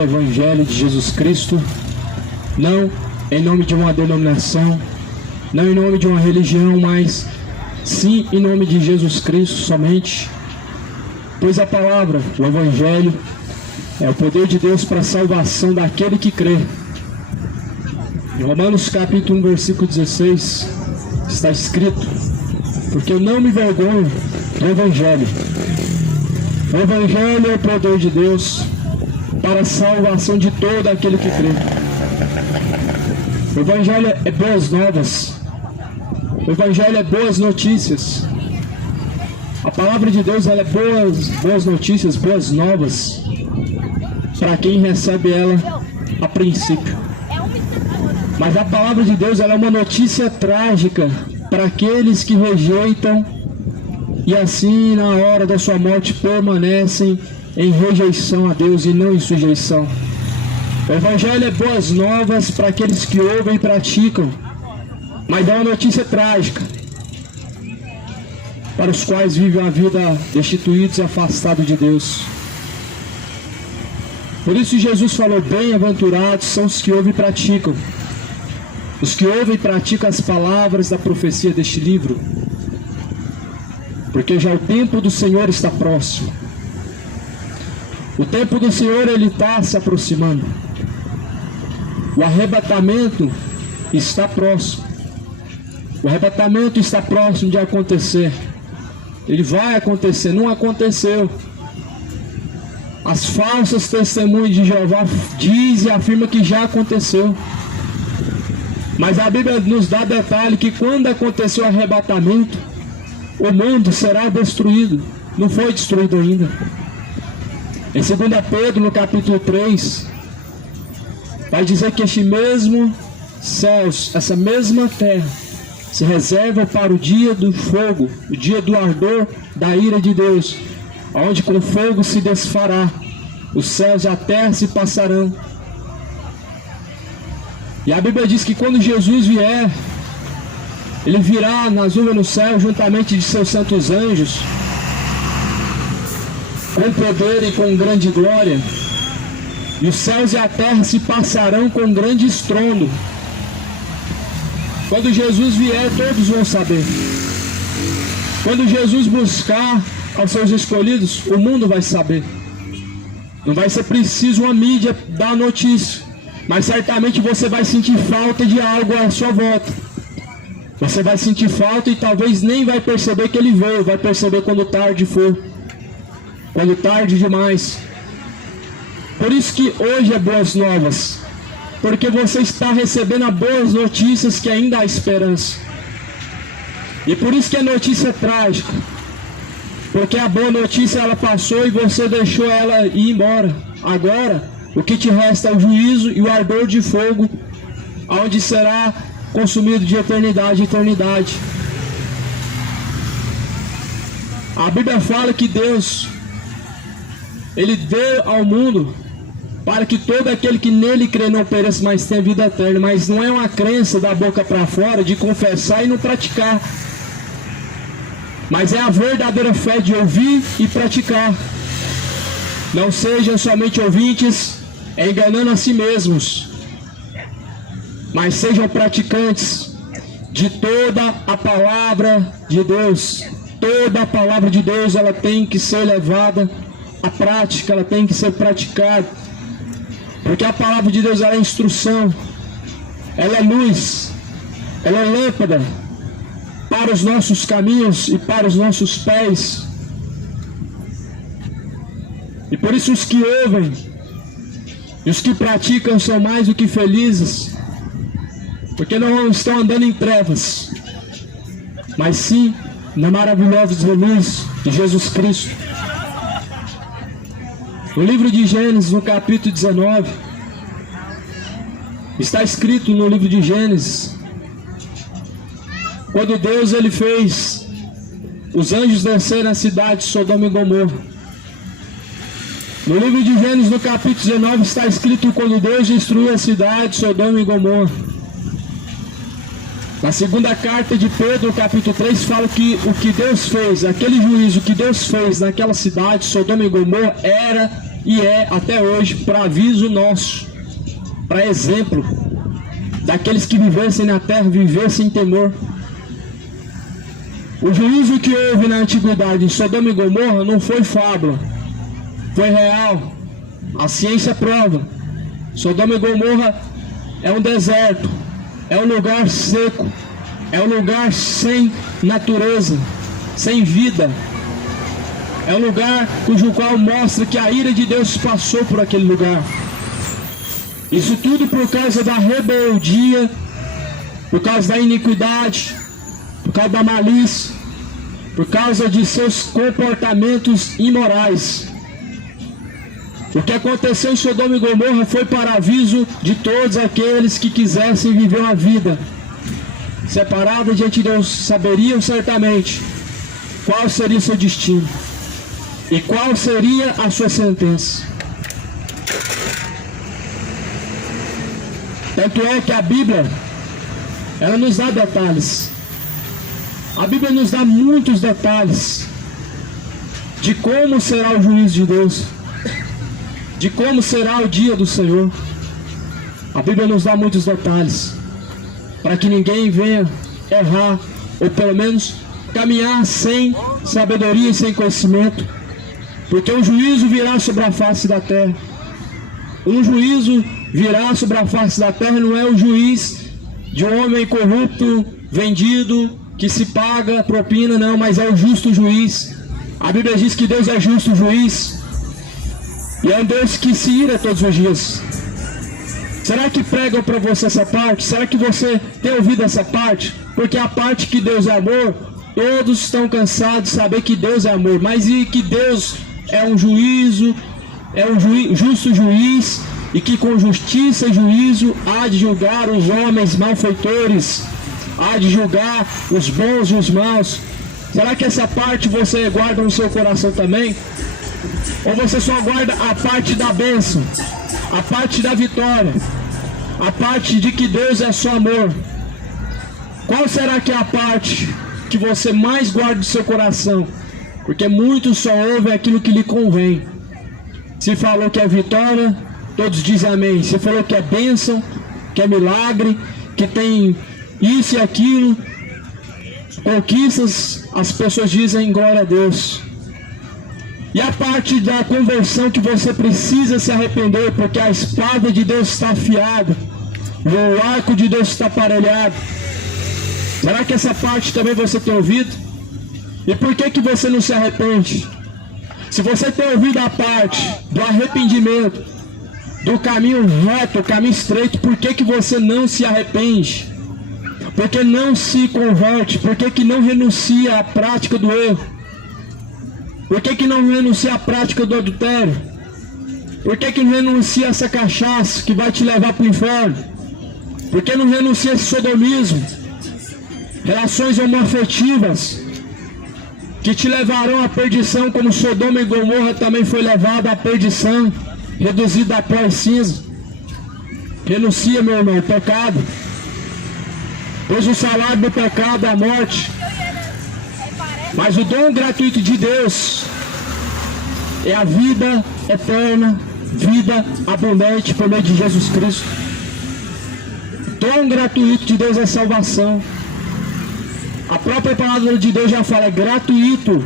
Evangelho de Jesus Cristo, não em nome de uma denominação, não em nome de uma religião, mas sim em nome de Jesus Cristo somente, pois a palavra, o Evangelho, é o poder de Deus para a salvação daquele que crê. Em Romanos capítulo 1, versículo 16, está escrito: porque eu não me envergonho do Evangelho. O Evangelho é o poder de Deus para a salvação de todo aquele que crê. O Evangelho é boas novas. O Evangelho é boas notícias. A palavra de Deus ela é boas notícias, boas novas para quem recebe ela a princípio. Mas a palavra de Deus ela é uma notícia trágica para aqueles que rejeitam e assim na hora da sua morte permanecem em rejeição a Deus e não em sujeição. O Evangelho é boas novas para aqueles que ouvem e praticam, mas é uma notícia trágica para os quais vivem a vida destituídos e afastados de Deus. Por isso Jesus falou: bem-aventurados são os que ouvem e praticam. Os que ouvem e praticam as palavras da profecia deste livro, porque já o tempo do Senhor está próximo. O tempo do Senhor ele está se aproximando. O arrebatamento está próximo. O arrebatamento está próximo de acontecer. Ele vai acontecer, não aconteceu. As falsas testemunhas de Jeová dizem e afirmam que já aconteceu. Mas a Bíblia nos dá detalhe que quando aconteceu o arrebatamento, o mundo será destruído. Não foi destruído ainda. Em 2 Pedro, no capítulo 3, vai dizer que este mesmo céus, essa mesma terra, se reserva para o dia do fogo, o dia do ardor da ira de Deus, onde com fogo se desfará, os céus e a terra se passarão. E a Bíblia diz que quando Jesus vier, ele virá nas nuvens no céu juntamente de seus santos anjos, com poder e com grande glória, e os céus e a terra se passarão com grande estrondo. Quando Jesus vier, todos vão saber. Quando Jesus buscar aos seus escolhidos, o mundo vai saber. Não vai ser preciso uma mídia dar notícia, mas certamente você vai sentir falta de algo à sua volta. Você vai sentir falta e talvez nem vai perceber que ele veio, vai perceber quando tarde for. Quando tarde demais. Por isso que hoje é boas novas, porque você está recebendo boas notícias que ainda há esperança. E por isso que a notícia é trágica, porque a boa notícia ela passou e você deixou ela ir embora. Agora o que te resta é o juízo e o ardor de fogo, onde será consumido de eternidade em eternidade. A Bíblia fala que Deus ele veio ao mundo para que todo aquele que nele crê não pereça, mas tenha vida eterna. Mas não é uma crença da boca para fora, de confessar e não praticar, mas é a verdadeira fé de ouvir e praticar. Não sejam somente ouvintes, enganando a si mesmos, mas sejam praticantes de toda a palavra de Deus. Toda a palavra de Deus ela tem que ser levada à prática, ela tem que ser praticada, porque a palavra de Deus ela é instrução, ela é luz, ela é lâmpada para os nossos caminhos e para os nossos pés. E por isso os que ouvem e os que praticam são mais do que felizes, porque não estão andando em trevas, mas sim na maravilhosa luz de Jesus Cristo. No livro de Gênesis, no capítulo 19, está escrito no livro de Gênesis, quando Deus ele fez os anjos descerem na cidade de Sodoma e Gomorra. No livro de Gênesis, no capítulo 19, está escrito quando Deus destruiu a cidade de Sodoma e Gomorra. Na segunda carta de Pedro, no capítulo 3, fala que o que Deus fez, aquele juízo que Deus fez naquela cidade, Sodoma e Gomorra, era e é até hoje para aviso nosso, para exemplo daqueles que vivessem na terra, vivessem em temor. O juízo que houve na antiguidade em Sodoma e Gomorra não foi fábula, foi real. A ciência prova. Sodoma e Gomorra é um deserto, é um lugar seco, é um lugar sem natureza, sem vida. É um lugar cujo qual mostra que a ira de Deus passou por aquele lugar. Isso tudo por causa da rebeldia, por causa da iniquidade, por causa da malícia, por causa de seus comportamentos imorais. O que aconteceu em Sodoma e Gomorra foi para aviso de todos aqueles que quisessem viver uma vida separada diante de Deus, saberiam certamente qual seria o seu destino e qual seria a sua sentença. Tanto é que a Bíblia, ela nos dá detalhes. A Bíblia nos dá muitos detalhes de como será o juízo de Deus, de como será o dia do Senhor. A Bíblia nos dá muitos detalhes para que ninguém venha errar, ou pelo menos caminhar sem sabedoria e sem conhecimento, porque um juízo virá sobre a face da terra. Um juízo virá sobre a face da terra. Não é o juiz de um homem corrupto, vendido, que se paga propina, não, mas é o justo juiz. A Bíblia diz que Deus é justo juiz, e é um Deus que se ira todos os dias. Será que pregam para você essa parte? Será que você tem ouvido essa parte? Porque a parte que Deus é amor, todos estão cansados de saber que Deus é amor, mas e que Deus é um juízo, é um justo juiz, e que com justiça e juízo há de julgar os homens malfeitores, há de julgar os bons e os maus. Será que essa parte você guarda no seu coração também? Ou você só guarda a parte da bênção, a parte da vitória, a parte de que Deus é só amor? Qual será que é a parte que você mais guarda do seu coração? Porque muitos só ouvem aquilo que lhe convém. Se falou que é vitória, todos dizem amém. Se falou que é bênção, que é milagre, que tem isso e aquilo, conquistas, as pessoas dizem glória a Deus. E a parte da conversão que você precisa se arrepender, porque a espada de Deus está afiada, o arco de Deus está aparelhado. Será que essa parte também você tem ouvido? E por que você não se arrepende? Se você tem ouvido a parte do arrependimento, do caminho reto, o caminho estreito, por que você não se arrepende? Por que não se converte? Por que não renuncia à prática do erro? Por que não renuncia à prática do adultério? Por que não renuncia a essa cachaça que vai te levar para o inferno? Por que não renuncia a esse sodomismo? Relações homoafetivas que te levarão à perdição, como Sodoma e Gomorra também foi levada à perdição, reduzida a pó e cinza. Renuncia, meu irmão, ao pecado, pois o salário do pecado é a morte, mas o dom gratuito de Deus é a vida eterna, vida abundante por meio de Jesus Cristo. O dom gratuito de Deus é salvação. A própria palavra de Deus já fala, é gratuito.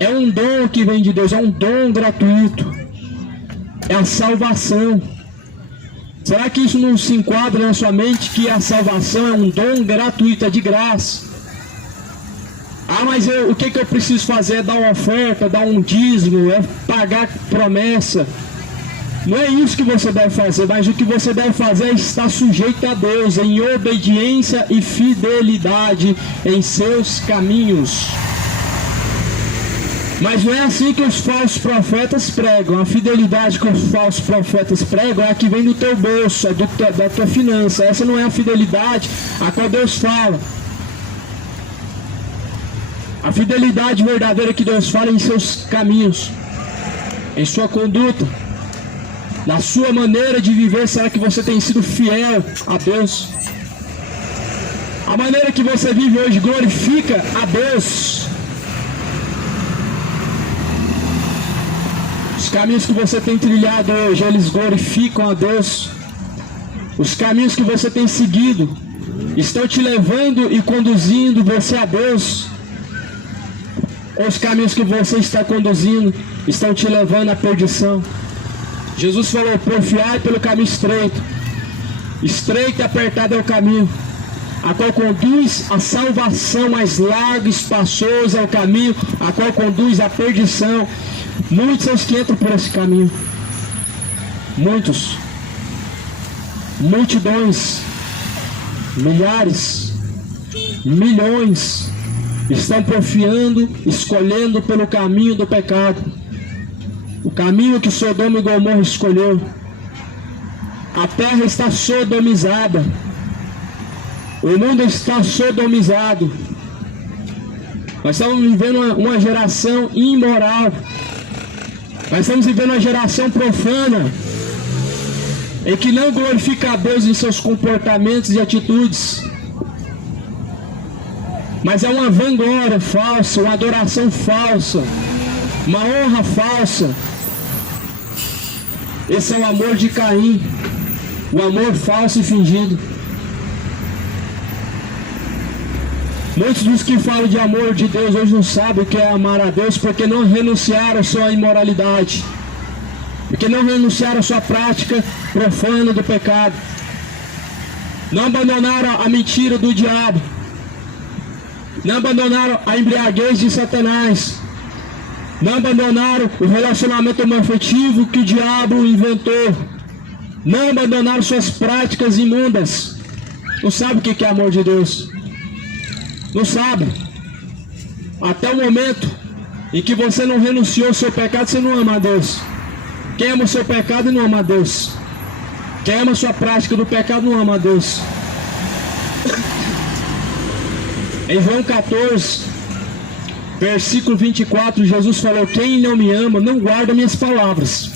É um dom que vem de Deus, é um dom gratuito. É a salvação. Será que isso não se enquadra na sua mente, que a salvação é um dom gratuito, é de graça? Ah, mas o que eu preciso fazer? É dar uma oferta, dar um dízimo, é pagar promessa. Não é isso que você deve fazer, mas o que você deve fazer é estar sujeito a Deus, em obediência e fidelidade em seus caminhos. Mas não é assim que os falsos profetas pregam. A fidelidade que os falsos profetas pregam é a que vem do teu bolso, é da tua finança. Essa não é a fidelidade a qual Deus fala. A fidelidade verdadeira que Deus fala é em seus caminhos, em sua conduta, na sua maneira de viver. Será que você tem sido fiel a Deus? A maneira que você vive hoje glorifica a Deus? Os caminhos que você tem trilhado hoje, eles glorificam a Deus? Os caminhos que você tem seguido estão te levando e conduzindo você a Deus? Ou os caminhos que você está conduzindo estão te levando à perdição? Jesus falou: porfiai pelo caminho estreito. Estreito e apertado é o caminho, a qual conduz à salvação, mais largo e espaçoso é o caminho, a qual conduz à perdição. Muitos são os que entram por esse caminho. Muitos. Multidões, milhares, milhões estão porfiando, escolhendo pelo caminho do pecado, o caminho que Sodoma e Gomorra escolheu. A terra está sodomizada, o mundo está sodomizado. Nós estamos vivendo uma geração imoral, nós estamos vivendo uma geração profana, em que não glorifica a Deus em seus comportamentos e atitudes, mas é uma vanglória falsa, uma adoração falsa, uma honra falsa. Esse é o amor de Caim, o amor falso e fingido. Muitos dos que falam de amor de Deus hoje não sabem o que é amar a Deus, porque não renunciaram à sua imoralidade, porque não renunciaram à sua prática profana do pecado, não abandonaram a mentira do diabo, não abandonaram a embriaguez de Satanás, não abandonaram o relacionamento homoafetivo que o diabo inventou, não abandonaram suas práticas imundas. Não sabe o que é amor de Deus, não sabe. Até o momento em que você não renunciou ao seu pecado, você não ama a Deus. Quem ama o seu pecado não ama a Deus. Quem ama a sua prática do pecado não ama a Deus. Em João 14, versículo 24, Jesus falou: quem não me ama não guarda minhas palavras.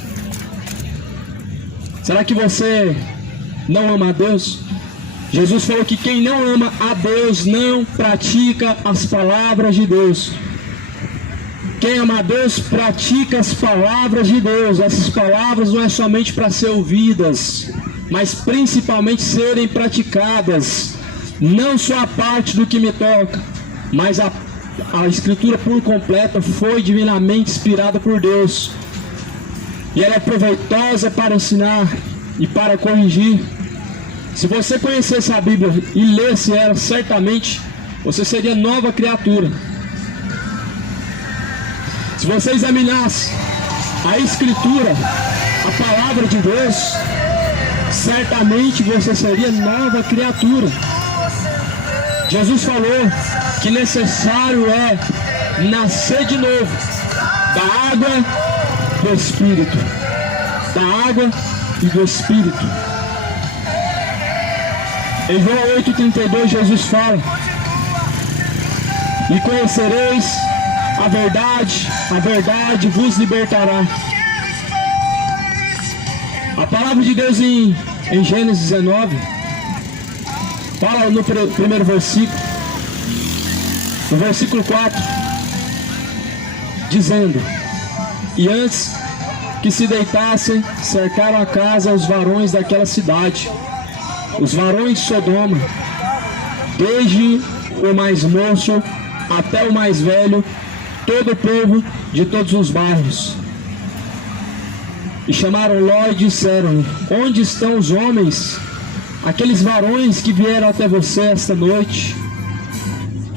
Será que você não ama a Deus? Jesus falou que quem não ama a Deus não pratica as palavras de Deus. Quem ama a Deus pratica as palavras de Deus. Essas palavras não é somente para ser ouvidas, mas principalmente serem praticadas. Não só a parte do que me toca, mas a Escritura por completa foi divinamente inspirada por Deus. E ela é proveitosa para ensinar e para corrigir. Se você conhecesse a Bíblia e lesse ela, certamente você seria nova criatura. Se você examinasse a Escritura, a palavra de Deus, certamente você seria nova criatura. Jesus falou que necessário é nascer de novo da água do Espírito, da água e do Espírito. Em João 8,32 Jesus fala: e conhecereis a verdade vos libertará. A palavra de Deus em Gênesis 19 fala no primeiro versículo, no versículo 4, dizendo: e antes que se deitassem, cercaram a casa os varões daquela cidade, os varões de Sodoma, desde o mais moço até o mais velho, todo o povo de todos os bairros. E chamaram Ló e disseram: onde estão os homens, aqueles varões que vieram até você esta noite?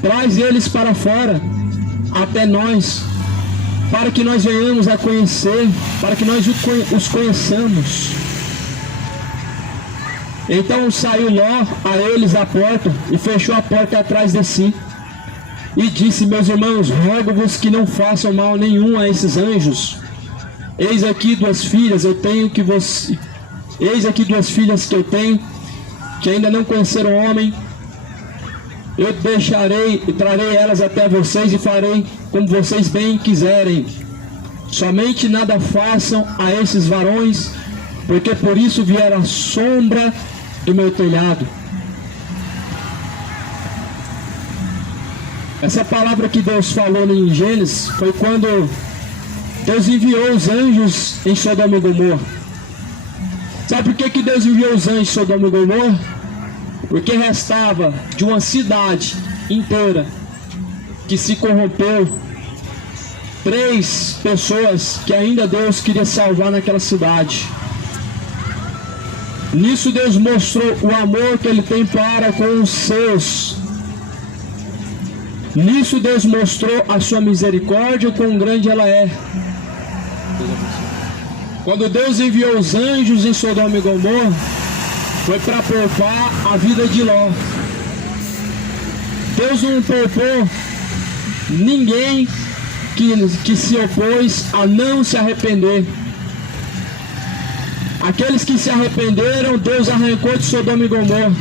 Traz eles para fora, até nós, para que nós venhamos a conhecer, para que nós os conheçamos. Então saiu Ló a eles à porta e fechou a porta atrás de si. E disse: meus irmãos, rogo-vos que não façam mal nenhum a esses anjos. Eis aqui duas filhas que eu tenho, que ainda não conheceram homem. Eu deixarei e trarei elas até vocês e farei como vocês bem quiserem. Somente nada façam a esses varões, porque por isso vier a sombra do meu telhado. Essa palavra que Deus falou em Gênesis foi quando Deus enviou os anjos em Sodoma e Gomorra. Sabe por que Deus enviou os anjos em Sodoma e Gomorra? Porque restava de uma cidade inteira que se corrompeu 3 pessoas que ainda Deus queria salvar naquela cidade. Nisso Deus mostrou o amor que Ele tem para com os seus. Nisso Deus mostrou a sua misericórdia, quão grande ela é. Quando Deus enviou os anjos em Sodoma e Gomorra, foi para poupar a vida de Ló. Deus não poupou ninguém que se opôs a não se arrepender. Aqueles que se arrependeram, Deus arrancou de Sodoma e Gomorra.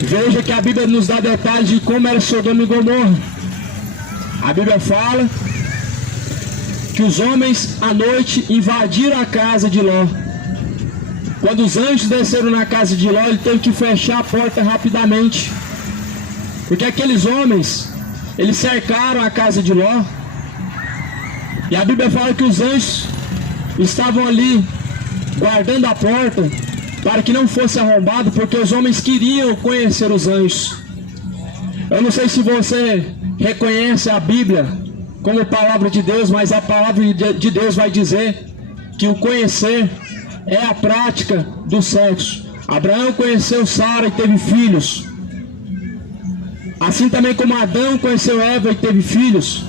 Veja que a Bíblia nos dá detalhes de como era Sodoma e Gomorra. A Bíblia fala que os homens à noite invadiram a casa de Ló. Quando os anjos desceram na casa de Ló, ele teve que fechar a porta rapidamente, porque aqueles homens, eles cercaram a casa de Ló. E a Bíblia fala que os anjos estavam ali guardando a porta para que não fosse arrombado, porque os homens queriam conhecer os anjos. Eu não sei se você reconhece a Bíblia como palavra de Deus, mas a palavra de Deus vai dizer que o conhecer é a prática do sexo. Abraão conheceu Sara e teve filhos. Assim também como Adão conheceu Eva e teve filhos.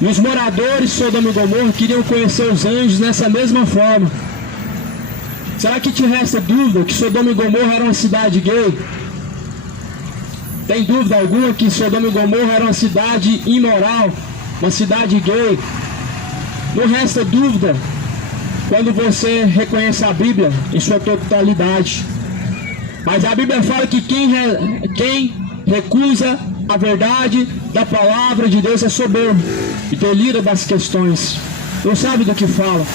E os moradores de Sodoma e Gomorra queriam conhecer os anjos nessa mesma forma. Será que te resta dúvida que Sodoma e Gomorra era uma cidade gay? Tem dúvida alguma que Sodoma e Gomorra era uma cidade imoral, uma cidade gay? Não resta dúvida quando você reconhece a Bíblia em sua totalidade. Mas a Bíblia fala que quem recusa a verdade da palavra de Deus é soberbo e delira das questões, não sabe do que fala,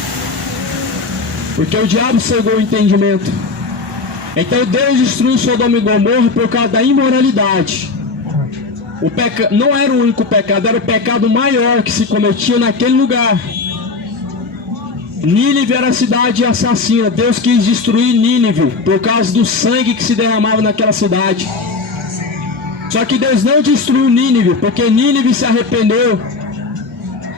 porque o diabo cegou o entendimento. Então Deus destruiu Sodoma e Gomorra por causa da imoralidade. Não era o único pecado, era o pecado maior que se cometia naquele lugar. Nínive era a cidade assassina. Deus quis destruir Nínive por causa do sangue que se derramava naquela cidade. Só que Deus não destruiu Nínive, porque Nínive se arrependeu.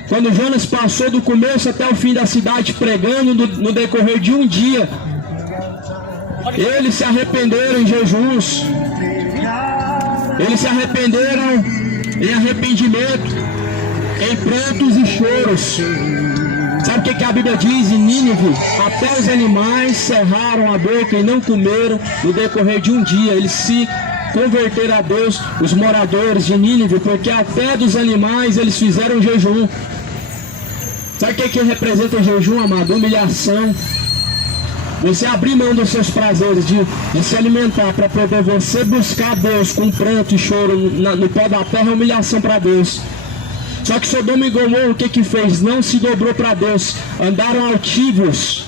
Quando Jonas passou do começo até o fim da cidade pregando no decorrer de um dia, eles se arrependeram em jejuns. Eles se arrependeram em arrependimento, em prantos e choros. Sabe o que a Bíblia diz em Nínive? Até os animais cerraram a boca e não comeram no decorrer de um dia. Eles se converteram a Deus, os moradores de Nínive, porque até dos animais eles fizeram jejum. Sabe o que representa jejum, amado? Humilhação. Você abrir mão dos seus prazeres, de se alimentar, para poder você buscar Deus com pranto e choro no pó da terra, é humilhação para Deus. Só que Sodoma e Gomorra, o que fez? Não se dobrou para Deus. Andaram altivos.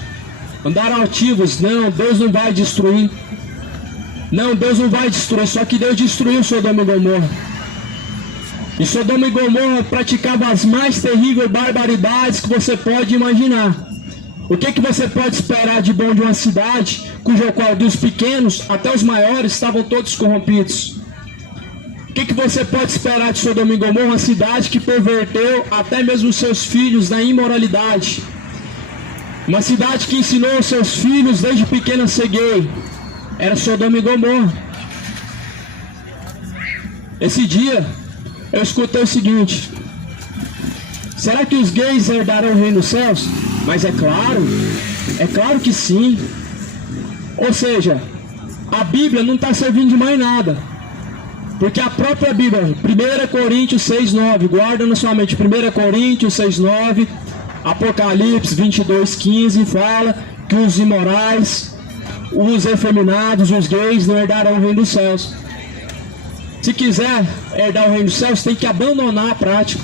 Não, Deus não vai destruir. Não, Deus não vai destruir. Só que Deus destruiu Sodoma e Gomorra. E Sodoma e Gomorra praticavam as mais terríveis barbaridades que você pode imaginar. O que você pode esperar de bom de uma cidade cujo qual dos pequenos até os maiores estavam todos corrompidos? O que você pode esperar de Sodoma e Gomorra, uma cidade que perverteu até mesmo os seus filhos na imoralidade? Uma cidade que ensinou os seus filhos desde pequeno a ser gay. Era Sodoma e Gomorra. Esse dia eu escutei o seguinte: será que os gays herdarão o reino dos céus? Mas é claro que sim. Ou seja, a Bíblia não está servindo de mais nada, porque a própria Bíblia, 1 Coríntios 6,9, guarda na sua mente, 1 Coríntios 6,9, Apocalipse 22,15, fala que os imorais, os efeminados, os gays não herdarão o reino dos céus. Se quiser herdar o reino dos céus, tem que abandonar a prática.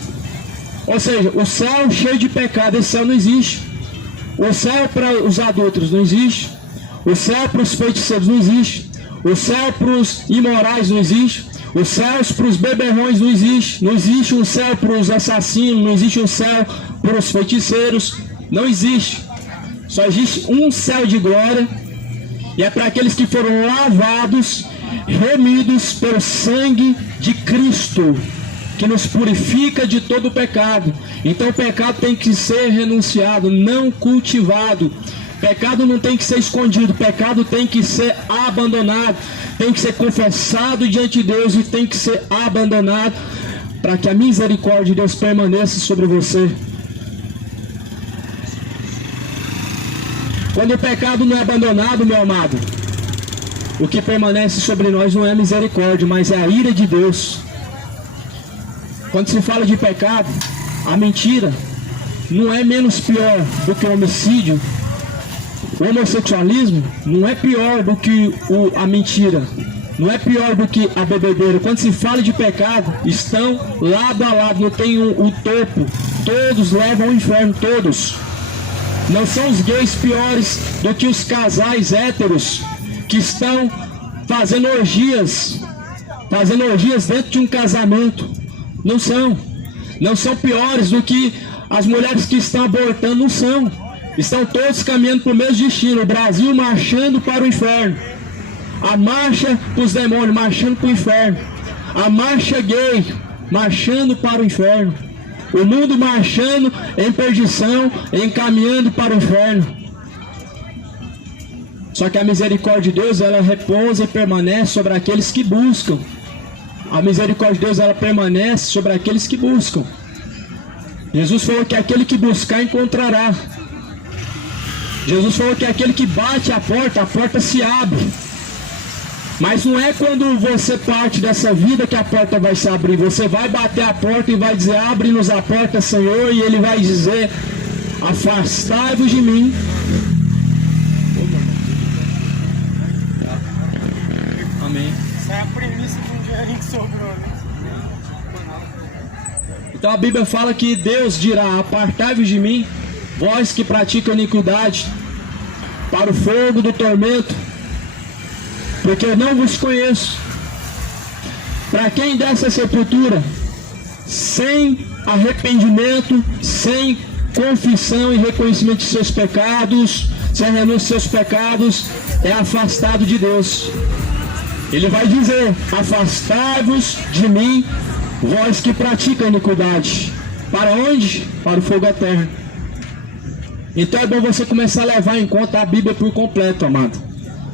Ou seja, o céu cheio de pecado, esse céu não existe. O céu para os adúlteros não existe. O céu para os feiticeiros não existe. O céu para os imorais não existe. Os céus para os beberrões não existe. Não existe um céu para os assassinos, não existe um céu para os feiticeiros. Não existe. Só existe um céu de glória. E é para aqueles que foram lavados, remidos pelo sangue de Cristo, que nos purifica de todo o pecado. Então o pecado tem que ser renunciado, não cultivado. Pecado não tem que ser escondido, pecado tem que ser abandonado, tem que ser confessado diante de Deus e tem que ser abandonado para que a misericórdia de Deus permaneça sobre você. Quando o pecado não é abandonado, meu amado, o que permanece sobre nós não é misericórdia, mas é a ira de Deus. Quando se fala de pecado, a mentira não é menos pior do que o homicídio. O homossexualismo não é pior do que a mentira, não é pior do que a bebedeira. Quando se fala de pecado, estão lado a lado, não tem o topo. Todos levam ao inferno, todos. Não são os gays piores do que os casais héteros que estão fazendo orgias dentro de um casamento. Não são. Não são piores do que as mulheres que estão abortando, não são. Estão todos caminhando para o mesmo destino. O Brasil marchando para o inferno. A marcha para os demônios, marchando para o inferno. A marcha gay, marchando para o inferno. O mundo marchando em perdição, encaminhando para o inferno. Só que a misericórdia de Deus, ela repousa e permanece sobre aqueles que buscam. A misericórdia de Deus, ela permanece sobre aqueles que buscam. Jesus falou que aquele que buscar encontrará. Jesus falou que aquele que bate a porta se abre. Mas não é quando você parte dessa vida que a porta vai se abrir. Você vai bater a porta e vai dizer: abre-nos a porta, Senhor. E Ele vai dizer: afastai-vos de mim. Amém. Essa é a premissa de um dinheirinho que sobrou, né? Então a Bíblia fala que Deus dirá: apartai-vos de mim, vós que praticam iniquidade, para o fogo do tormento, porque eu não vos conheço. Para quem dessa sepultura, sem arrependimento, sem confissão e reconhecimento de seus pecados, sem renúncia de seus pecados, é afastado de Deus. Ele vai dizer: afastai-vos de mim, vós que praticam iniquidade. Para onde? Para o fogo eterno. Então é bom você começar a levar em conta a Bíblia por completo, amado.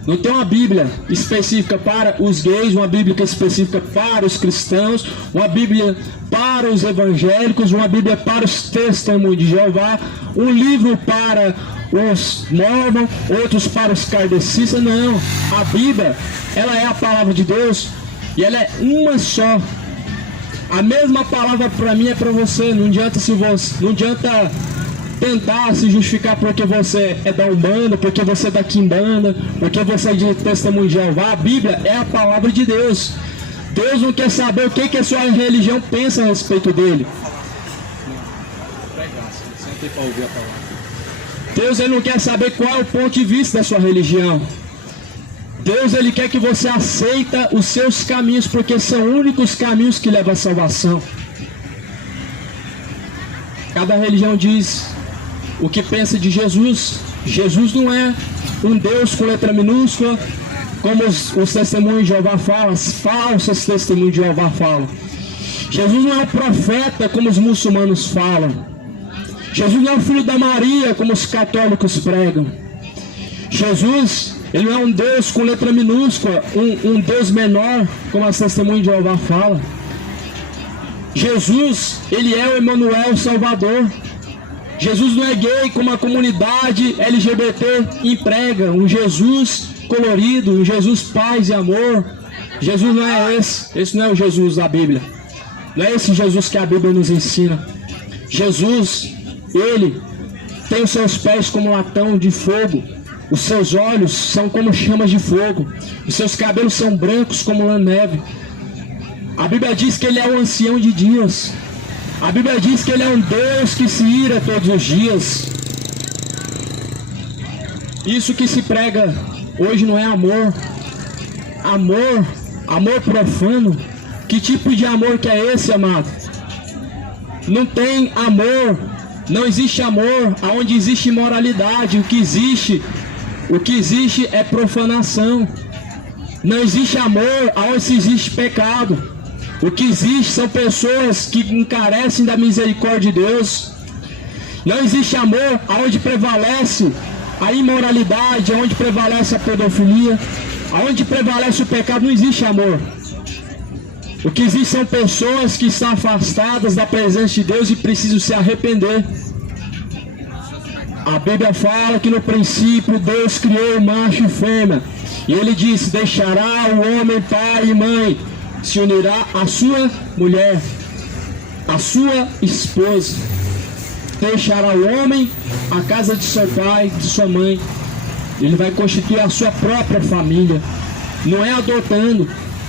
Não tem uma Bíblia específica para os gays, uma Bíblia específica para os cristãos, uma Bíblia para os evangélicos, uma Bíblia para os testemunhos de Jeová, um livro para os mormons, outros para os kardecistas. Não, a Bíblia, ela é a palavra de Deus e ela é uma só. A mesma palavra para mim é para você. Não adianta tentar se justificar porque você é da Umbanda, porque você é da Quimbanda, porque você é de Testemunho de Jeová. A Bíblia é a palavra de Deus. Deus não quer saber o que a sua religião pensa a respeito dele. Deus, ele não quer saber qual é o ponto de vista da sua religião. Deus, ele quer que você aceita os seus caminhos, porque são únicos caminhos que levam à salvação. Cada religião diz o que pensa de Jesus. Jesus não é um Deus com letra minúscula, como os testemunhos de Jeová falam, as falsas testemunhos de Jeová falam. Jesus não é um profeta, como os muçulmanos falam. Jesus não é o filho da Maria, como os católicos pregam. Jesus, ele não é um Deus com letra minúscula, um Deus menor, como as testemunhas de Jeová falam. Jesus, ele é o Emanuel Salvador. Jesus não é gay como a comunidade LGBT emprega, um Jesus colorido, um Jesus paz e amor. Jesus não é esse não é o Jesus da Bíblia. Não é esse Jesus que a Bíblia nos ensina. Jesus, ele tem os seus pés como latão de fogo, os seus olhos são como chamas de fogo, os seus cabelos são brancos como lã neve. A Bíblia diz que ele é o ancião de dias. A Bíblia diz que ele é um Deus que se ira todos os dias. Isso que se prega hoje não é amor. Amor profano, Que tipo de amor que é esse, amado? Não tem amor, não existe amor aonde existe imoralidade. O que existe é profanação. Não existe amor aonde existe pecado. O que existe são pessoas que encarecem da misericórdia de Deus. Não existe amor aonde prevalece a imoralidade, aonde prevalece a pedofilia, aonde prevalece o pecado. Não existe amor. O que existe são pessoas que estão afastadas da presença de Deus e precisam se arrepender. A Bíblia fala que no princípio Deus criou o macho e fêmea. E Ele disse: deixará o homem pai e mãe, se unirá à sua mulher, à sua esposa. Deixará o homem a casa de seu pai, de sua mãe. Ele vai constituir a sua própria família. Não é adotando.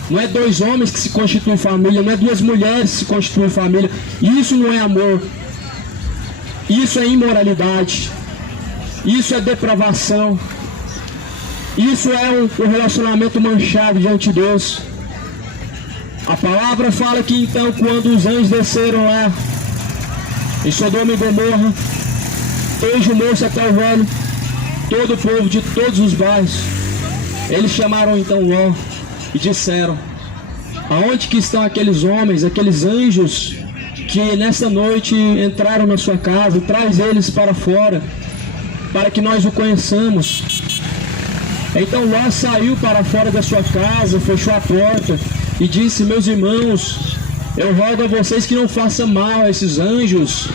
Não é dois homens que se constituem família. Não é duas mulheres que se constituem família. Isso não é amor. Isso é imoralidade. Isso é depravação. Isso é um relacionamento manchado diante de Deus. A palavra fala que então, quando os anjos desceram lá em Sodoma e Gomorra, desde o moço até o velho, todo o povo de todos os bairros, eles chamaram então Ló e disseram: aonde que estão aqueles homens, aqueles anjos que nessa noite entraram na sua casa? Traz eles para fora, para que nós o conheçamos. Então Ló saiu para fora da sua casa, fechou a porta e disse: meus irmãos, eu rogo a vocês que não façam mal a esses anjos.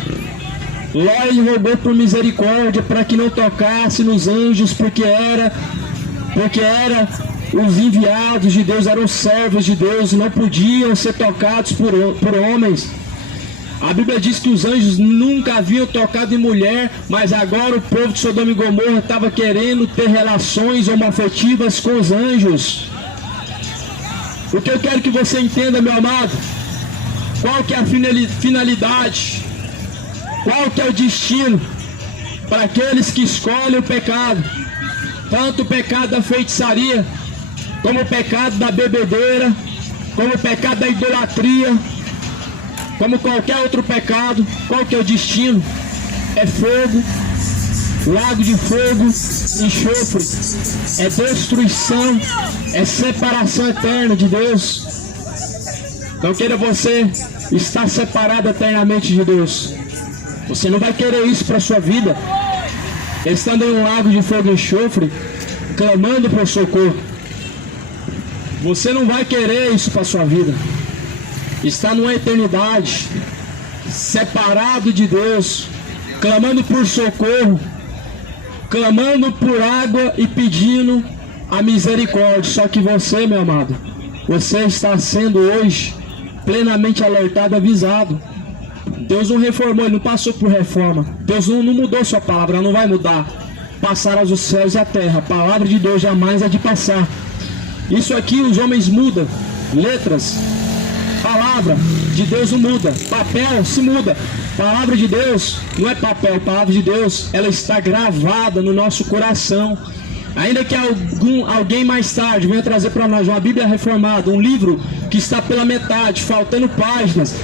Ló, ele rogou por misericórdia para que não tocasse nos anjos, porque era os enviados de Deus, eram servos de Deus, não podiam ser tocados por homens. A Bíblia diz que os anjos nunca haviam tocado em mulher, mas agora o povo de Sodoma e Gomorra estava querendo ter relações homoafetivas com os anjos. O que eu quero que você entenda, meu amado, qual que é a finalidade, qual que é o destino para aqueles que escolhem o pecado, tanto o pecado da feitiçaria, como o pecado da bebedeira, como o pecado da idolatria, como qualquer outro pecado. Qual que é o destino? É fogo, lago de fogo, enxofre, é destruição, é separação eterna de Deus. Não queira você estar separado eternamente de Deus. Você não vai querer isso para a sua vida, estando em um lago de fogo e enxofre, clamando por socorro. Você não vai querer isso para a sua vida. Está numa eternidade, separado de Deus, clamando por socorro, clamando por água e pedindo a misericórdia. Só que você, meu amado, você está sendo hoje plenamente alertado, avisado. Deus não reformou, Ele não passou por reforma. Deus não mudou sua palavra, ela não vai mudar. Passarão os céus e a terra, a palavra de Deus jamais é de passar. Isso aqui os homens mudam, letras, palavra de Deus não muda, papel se muda. Palavra de Deus não é papel, palavra de Deus, ela está gravada no nosso coração. Ainda que alguém mais tarde venha trazer para nós uma Bíblia reformada, um livro que está pela metade, faltando páginas,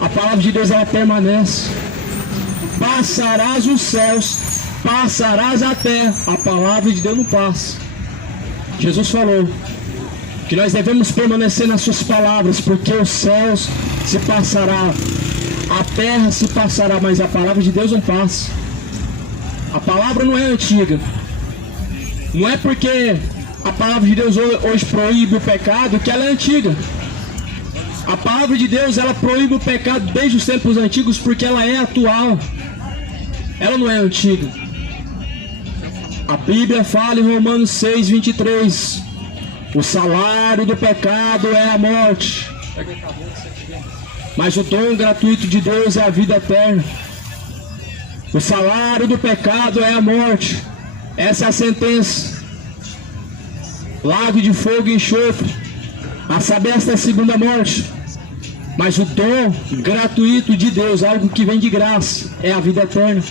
a palavra de Deus ela permanece. Passarás os céus, passarás a terra, a palavra de Deus não passa. Jesus falou que nós devemos permanecer nas suas palavras, porque os céus se passará, a terra se passará, mas a palavra de Deus não passa. A palavra não é antiga. Não é porque a palavra de Deus hoje proíbe o pecado que ela é antiga. A palavra de Deus ela proíbe o pecado desde os tempos antigos porque ela é atual. Ela não é antiga. A Bíblia fala em Romanos 6:23: o salário do pecado é a morte, mas o dom gratuito de Deus é a vida eterna. O salário do pecado é a morte. Essa é a sentença. Lago de fogo e enxofre, a saber, esta é a segunda morte. Mas o dom gratuito de Deus, algo que vem de graça, é a vida eterna,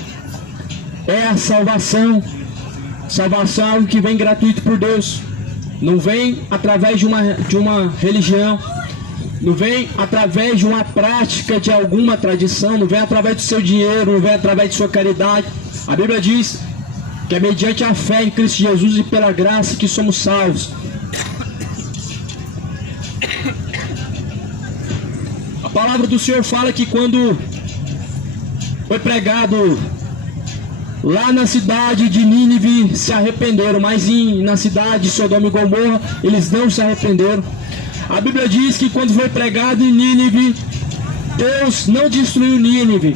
é a salvação. Salvação é algo que vem gratuito por Deus, não vem através de uma religião, não vem através de uma prática de alguma tradição, não vem através do seu dinheiro, não vem através de sua caridade. A Bíblia diz que é mediante a fé em Cristo Jesus e pela graça que somos salvos. A palavra do Senhor fala que quando foi pregado lá na cidade de Nínive, se arrependeram, mas na cidade de Sodoma e Gomorra, eles não se arrependeram. A Bíblia diz que quando foi pregado em Nínive, Deus não destruiu Nínive,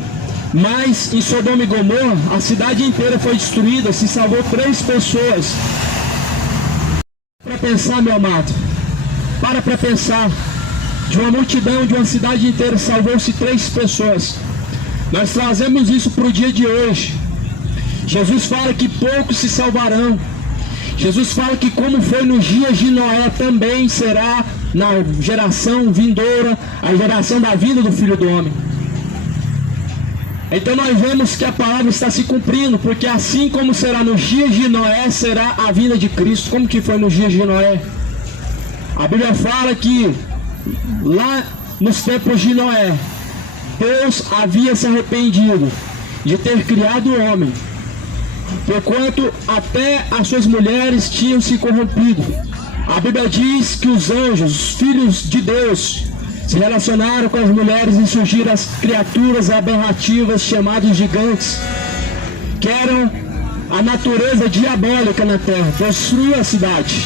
mas em Sodoma e Gomorra, a cidade inteira foi destruída, se salvou 3 pessoas. Para pensar, meu amado, para pensar, de uma multidão, de uma cidade inteira, salvou-se 3 pessoas. Nós trazemos isso para o dia de hoje. Jesus fala que poucos se salvarão. Jesus fala que como foi nos dias de Noé, também será na geração vindoura, a geração da vinda do Filho do Homem. Então nós vemos que a palavra está se cumprindo, porque assim como será nos dias de Noé, será a vinda de Cristo. Como que foi nos dias de Noé? A Bíblia fala que lá nos tempos de Noé, Deus havia se arrependido de ter criado o homem, porquanto até as suas mulheres tinham se corrompido. A Bíblia diz que os anjos, os filhos de Deus, se relacionaram com as mulheres e surgiram as criaturas aberrativas chamadas gigantes, que eram a natureza diabólica na terra. Destruiu a cidade,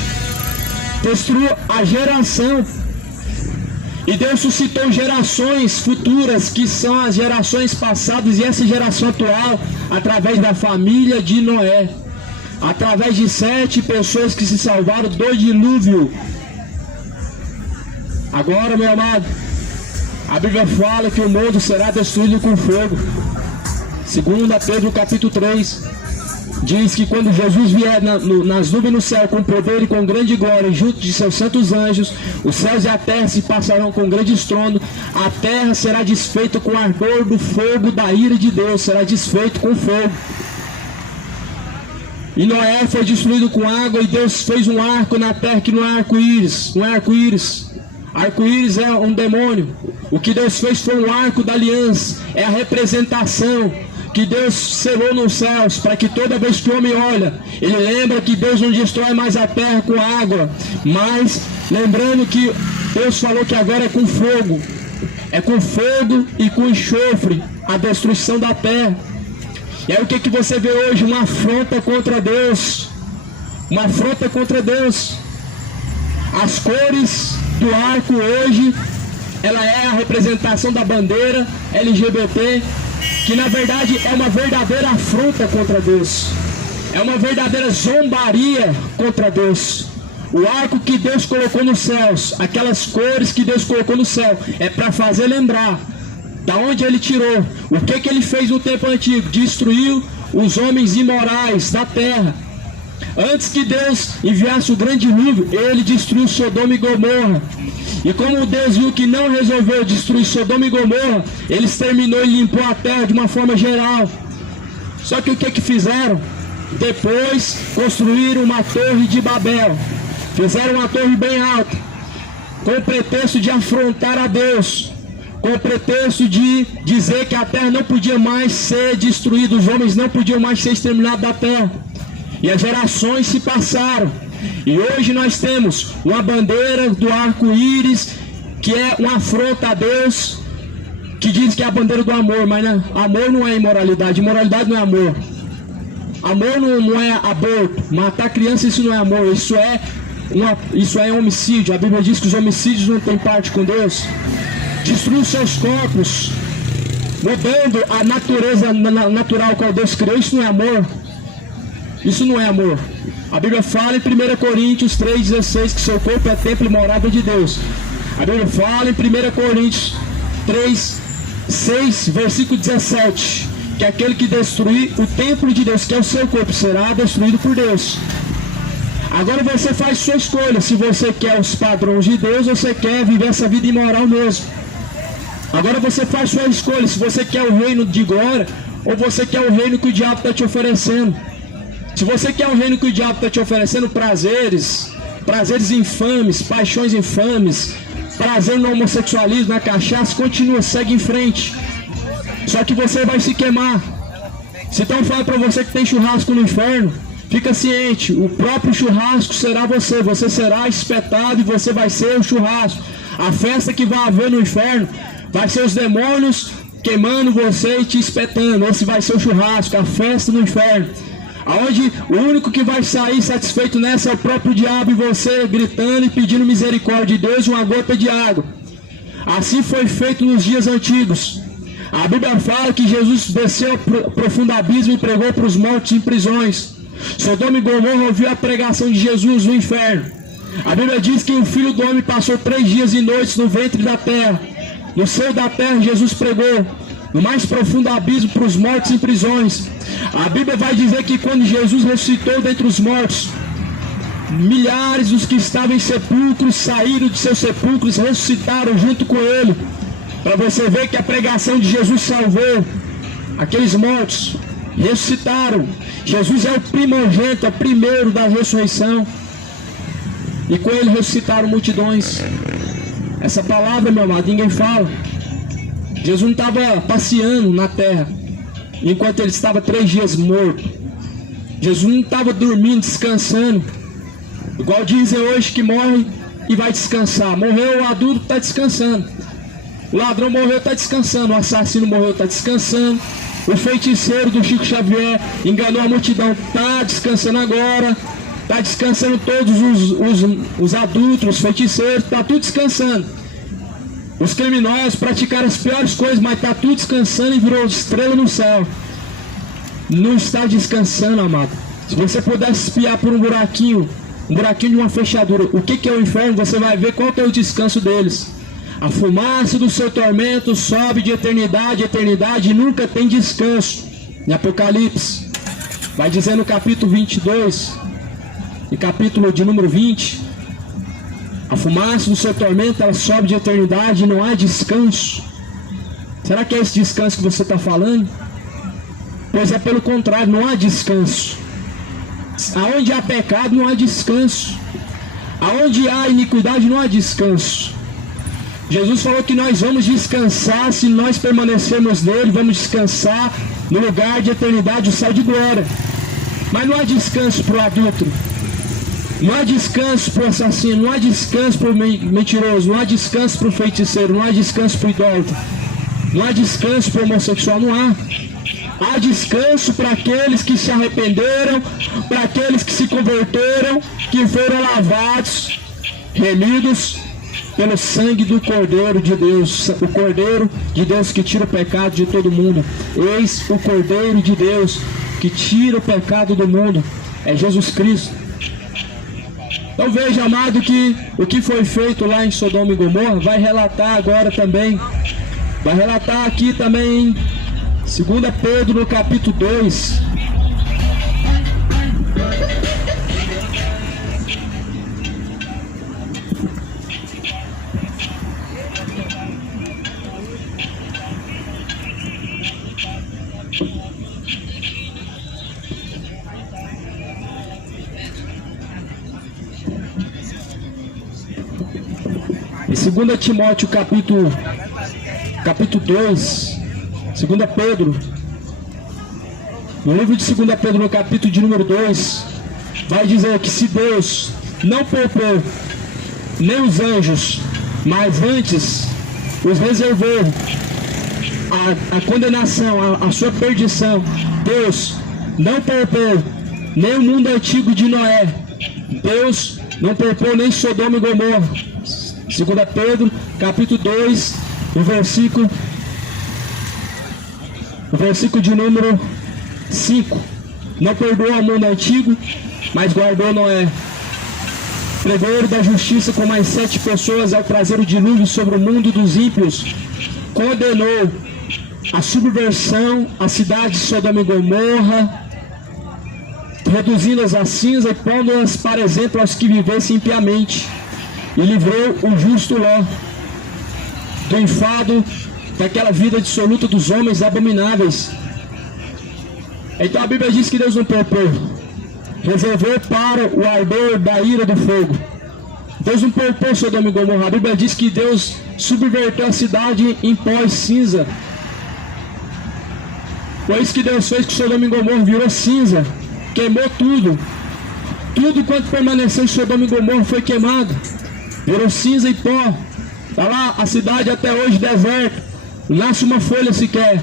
destruiu a geração. E Deus suscitou gerações futuras, que são as gerações passadas, e essa geração atual, através da família de Noé, através de 7 pessoas que se salvaram do dilúvio. Agora, meu amado, a Bíblia fala que o mundo será destruído com fogo. 2 Pedro capítulo 3 diz que quando Jesus vier nas nuvens no céu com poder e com grande glória junto de seus santos anjos, os céus e a terra se passarão com grande estrondo, a terra será desfeita com o ardor do fogo da ira de Deus, será desfeito com fogo. E Noé foi destruído com água, e Deus fez um arco na terra que não é arco-íris, não é arco-íris. Arco-íris é um demônio. O que Deus fez foi um arco da aliança, é a representação que Deus selou nos céus, para que toda vez que o homem olha, ele lembra que Deus não destrói mais a terra com água, mas lembrando que Deus falou que agora é com fogo e com enxofre, a destruição da terra. E aí o que você vê hoje? Uma afronta contra Deus, uma afronta contra Deus. As cores do arco hoje, ela é a representação da bandeira LGBT, que na verdade é uma verdadeira afronta contra Deus, é uma verdadeira zombaria contra Deus. O arco que Deus colocou nos céus, aquelas cores que Deus colocou no céu, é para fazer lembrar da onde ele tirou. O que ele fez no tempo antigo? Destruiu os homens imorais da terra. Antes que Deus enviasse o grande dilúvio, ele destruiu Sodoma e Gomorra. E como Deus viu que não resolveu destruir Sodoma e Gomorra, ele exterminou e limpou a terra de uma forma geral. Só que o que fizeram? Depois construíram uma torre de Babel. Fizeram uma torre bem alta, com o pretexto de afrontar a Deus, com o pretexto de dizer que a terra não podia mais ser destruída, os homens não podiam mais ser exterminados da terra. E as gerações se passaram, e hoje nós temos uma bandeira do arco-íris, que é uma afronta a Deus, que diz que é a bandeira do amor, mas né, amor não é imoralidade, imoralidade não é amor. Amor não é aborto, matar criança isso não é amor, isso é homicídio. A Bíblia diz que os homicídios não têm parte com Deus. Destruir seus corpos, mudando a natureza natural que Deus criou, isso não é amor. Isso não é amor. A Bíblia fala em 1 Coríntios 3,16 que seu corpo é templo e morada de Deus. A Bíblia fala em 1 Coríntios 3,6, versículo 17, que aquele que destruir o templo de Deus, que é o seu corpo, será destruído por Deus. Agora você faz sua escolha, se você quer os padrões de Deus ou você quer viver essa vida imoral mesmo. Agora você faz sua escolha, se você quer o reino de glória ou você quer o reino que o diabo está te oferecendo. Se você quer o reino que o diabo está te oferecendo, prazeres infames, paixões infames, prazer no homossexualismo, na cachaça, continua, segue em frente. Só que você vai se queimar. Se estão falando para você que tem churrasco no inferno, fica ciente, o próprio churrasco será você. Você será espetado e você vai ser o churrasco. A festa que vai haver no inferno vai ser os demônios queimando você e te espetando. Esse vai ser o churrasco, a festa no inferno. Aonde o único que vai sair satisfeito nessa é o próprio diabo e você gritando e pedindo misericórdia de Deus e uma gota de água. Assim foi feito nos dias antigos. A Bíblia fala que Jesus desceu ao profundo abismo e pregou para os mortos em prisões. Sodoma e Gomorra ouviu a pregação de Jesus no inferno. A Bíblia diz que o Filho do Homem passou 3 dias e noites no ventre da terra. No seio da terra Jesus pregou no mais profundo abismo para os mortos em prisões. A Bíblia vai dizer que quando Jesus ressuscitou dentre os mortos, milhares dos que estavam em sepulcros saíram de seus sepulcros e ressuscitaram junto com ele. Para você ver que a pregação de Jesus salvou aqueles mortos, ressuscitaram. Jesus é o primogênito, é o primeiro da ressurreição. E com ele ressuscitaram multidões. Essa palavra, meu amado, ninguém fala. Jesus não estava passeando na terra enquanto ele estava 3 dias morto. Jesus não estava dormindo, descansando. Igual dizem hoje que morre e vai descansar. Morreu o adulto, está descansando. O ladrão morreu, está descansando. O assassino morreu, está descansando. O feiticeiro do Chico Xavier enganou a multidão, está descansando agora. Está descansando todos os adultos, os feiticeiros, está tudo descansando. Os criminosos praticaram as piores coisas, mas está tudo descansando e virou estrela no céu. Não está descansando, amado. Se você pudesse espiar por um buraquinho de uma fechadura, o que é o inferno, você vai ver qual que é o descanso deles. A fumaça do seu tormento sobe de eternidade a eternidade e nunca tem descanso. Em Apocalipse, vai dizer no capítulo 22, e capítulo de número 20, a fumaça do seu tormento, ela sobe de eternidade e não há descanso. Será que é esse descanso que você está falando? Pois é pelo contrário, não há descanso. Aonde há pecado, não há descanso. Aonde há iniquidade, não há descanso. Jesus falou que nós vamos descansar se nós permanecermos nele, vamos descansar no lugar de eternidade, o céu de glória. Mas não há descanso para o adúltero. Não há descanso para o assassino, não há descanso para o mentiroso, não há descanso para o feiticeiro, não há descanso para o idólatra, não há descanso para o homossexual, não há. Há descanso para aqueles que se arrependeram, para aqueles que se converteram, que foram lavados, remidos pelo sangue do Cordeiro de Deus, o Cordeiro de Deus que tira o pecado de todo mundo. Eis o Cordeiro de Deus que tira o pecado do mundo, é Jesus Cristo. Então veja, amado, que o que foi feito lá em Sodoma e Gomorra vai relatar agora também. Vai relatar aqui também em 2 Pedro no capítulo 2. Em 2 Timóteo capítulo 2, 2 Pedro, no livro de 2 Pedro, no capítulo de número 2, vai dizer que se Deus não poupou nem os anjos, mas antes os reservou a condenação, a sua perdição, Deus não poupou nem o mundo antigo de Noé, Deus não poupou nem Sodoma e Gomorra. 2 Pedro, capítulo 2, o versículo de número 5. Não perdoou o mundo antigo, mas guardou Noé. Pregoeiro da justiça com mais 7 pessoas ao trazer o dilúvio sobre o mundo dos ímpios. Condenou a subversão, a cidade de Sodoma e Gomorra, reduzindo-as a cinza e pondo-as para exemplo aos que vivessem impiamente. E livrou o justo Ló do enfado daquela vida dissoluta dos homens abomináveis. Então a Bíblia diz que Deus não poupou, reservou para o ardor da ira do fogo. Deus não poupou Sodoma e Gomorra. A Bíblia diz que Deus subverteu a cidade em pó e cinza. Foi isso que Deus fez com Sodoma e Gomorra, virou cinza, queimou tudo. Tudo quanto permaneceu em Sodoma e Gomorra foi queimado, virou cinza e pó. Está lá a cidade até hoje deserta, não nasce uma folha sequer,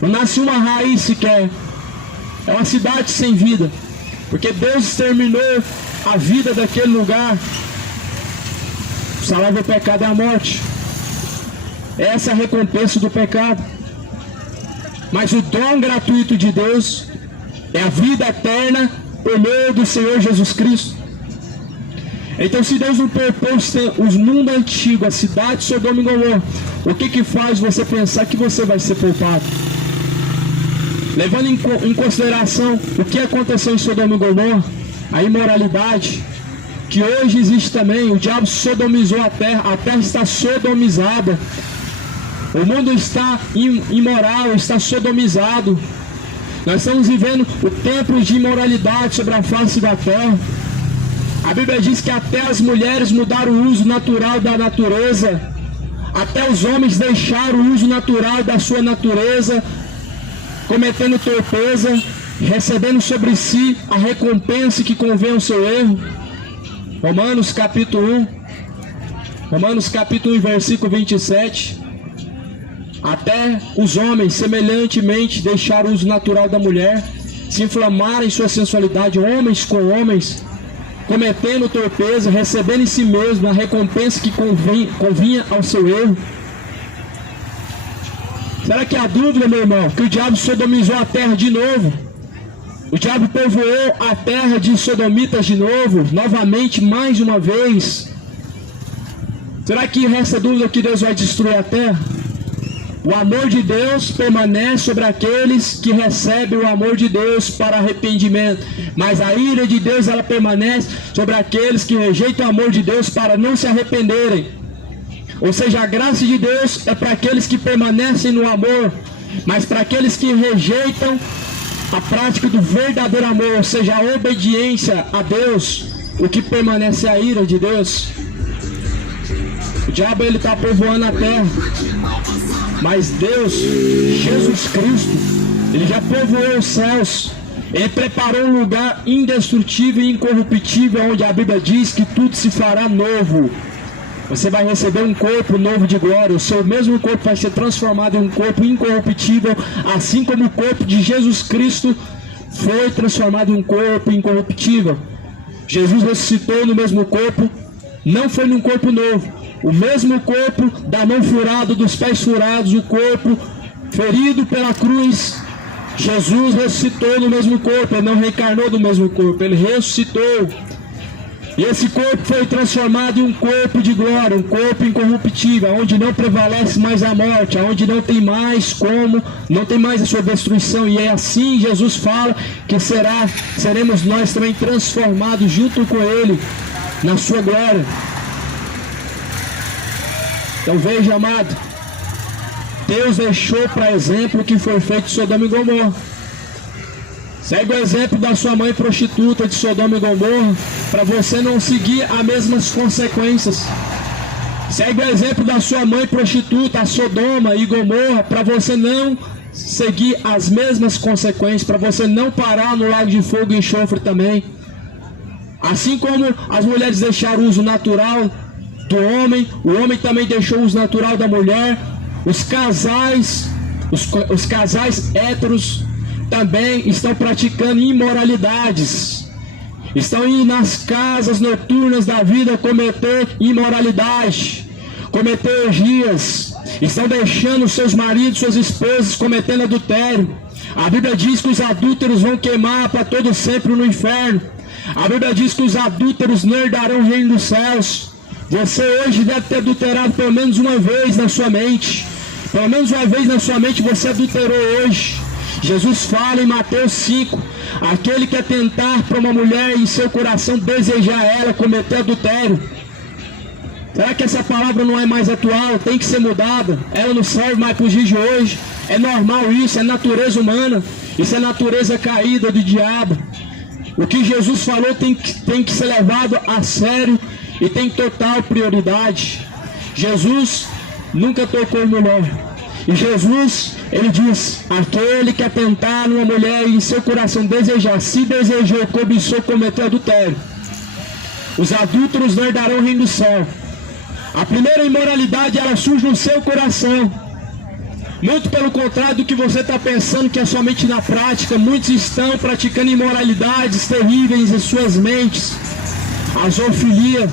não nasce uma raiz sequer. É uma cidade sem vida, porque Deus exterminou a vida daquele lugar. O salário do pecado é a morte. Essa é a recompensa do pecado. Mas o dom gratuito de Deus é a vida eterna por meio do Senhor Jesus Cristo. Então, se Deus não poupou os mundos antigos, a cidade de Sodoma e Gomorra, o que faz você pensar que você vai ser poupado? Levando em consideração o que aconteceu em Sodoma e Gomorra, a imoralidade, que hoje existe também. O diabo sodomizou a terra está sodomizada. O mundo está imoral, está sodomizado. Nós estamos vivendo o tempo de imoralidade sobre a face da terra. A Bíblia diz que até as mulheres mudaram o uso natural da natureza, até os homens deixaram o uso natural da sua natureza, cometendo torpeza, recebendo sobre si a recompensa que convém ao seu erro. Romanos capítulo 1, versículo 27. Até os homens, semelhantemente, deixaram o uso natural da mulher, se inflamaram em sua sensualidade, homens com homens, cometendo torpeza, recebendo em si mesmo a recompensa que convinha ao seu erro. Será que há dúvida, meu irmão, que o diabo sodomizou a terra de novo? O diabo povoou a terra de sodomitas de novo, novamente, mais uma vez. Será que resta dúvida que Deus vai destruir a terra? O amor de Deus permanece sobre aqueles que recebem o amor de Deus para arrependimento, mas a ira de Deus ela permanece sobre aqueles que rejeitam o amor de Deus para não se arrependerem. Ou seja, a graça de Deus é para aqueles que permanecem no amor, mas para aqueles que rejeitam a prática do verdadeiro amor, ou seja, a obediência a Deus, o que permanece é a ira de Deus. O diabo ele está povoando a terra, mas Deus, Jesus Cristo, ele já povoou os céus. Ele preparou um lugar indestrutível e incorruptível, onde a Bíblia diz que tudo se fará novo. Você vai receber um corpo novo de glória. O seu mesmo corpo vai ser transformado em um corpo incorruptível, assim como o corpo de Jesus Cristo foi transformado em um corpo incorruptível. Jesus ressuscitou no mesmo corpo, não foi num corpo novo. O mesmo corpo da mão furada, dos pés furados, o corpo ferido pela cruz. Jesus ressuscitou no mesmo corpo, ele não reencarnou no mesmo corpo, ele ressuscitou. E esse corpo foi transformado em um corpo de glória, um corpo incorruptível, onde não prevalece mais a morte, onde não tem mais a sua destruição. E é assim Jesus fala que seremos nós também transformados junto com ele na sua glória. Então veja, amado, Deus deixou para exemplo o que foi feito em Sodoma e Gomorra. Segue o exemplo da sua mãe prostituta de Sodoma e Gomorra, para você não seguir as mesmas consequências. Segue o exemplo da sua mãe prostituta, a Sodoma e Gomorra, para você não seguir as mesmas consequências, para você não parar no lago de fogo e enxofre também. Assim como as mulheres deixaram o uso natural do homem, o homem também deixou o uso natural da mulher. Os casais héteros também estão praticando imoralidades, estão indo nas casas noturnas da vida cometer imoralidade, cometer orgias, estão deixando seus maridos, suas esposas cometendo adultério. A Bíblia diz que os adúlteros vão queimar para todo sempre no inferno. A Bíblia diz que os adúlteros não herdarão o reino dos céus. Você hoje deve ter adulterado pelo menos uma vez na sua mente. Pelo menos uma vez na sua mente você adulterou hoje. Jesus fala em Mateus 5, aquele que atentar para uma mulher em seu coração, desejar ela, cometer adultério. Será que essa palavra não é mais atual? Tem que ser mudada. Ela não serve mais para os dias de hoje. É normal isso, é natureza humana. Isso é natureza caída do diabo. O que Jesus falou tem que ser levado a sério e tem total prioridade. Jesus nunca tocou em mulher. E Jesus, ele diz, aquele que atentar numa mulher e em seu coração desejar, se desejou, cobiçou, cometeu adultério. Os adúlteros não herdarão o reino do céu. A primeira imoralidade, ela surge no seu coração. Muito pelo contrário do que você está pensando, que é somente na prática. Muitos estão praticando imoralidades terríveis em suas mentes. A zoofilia,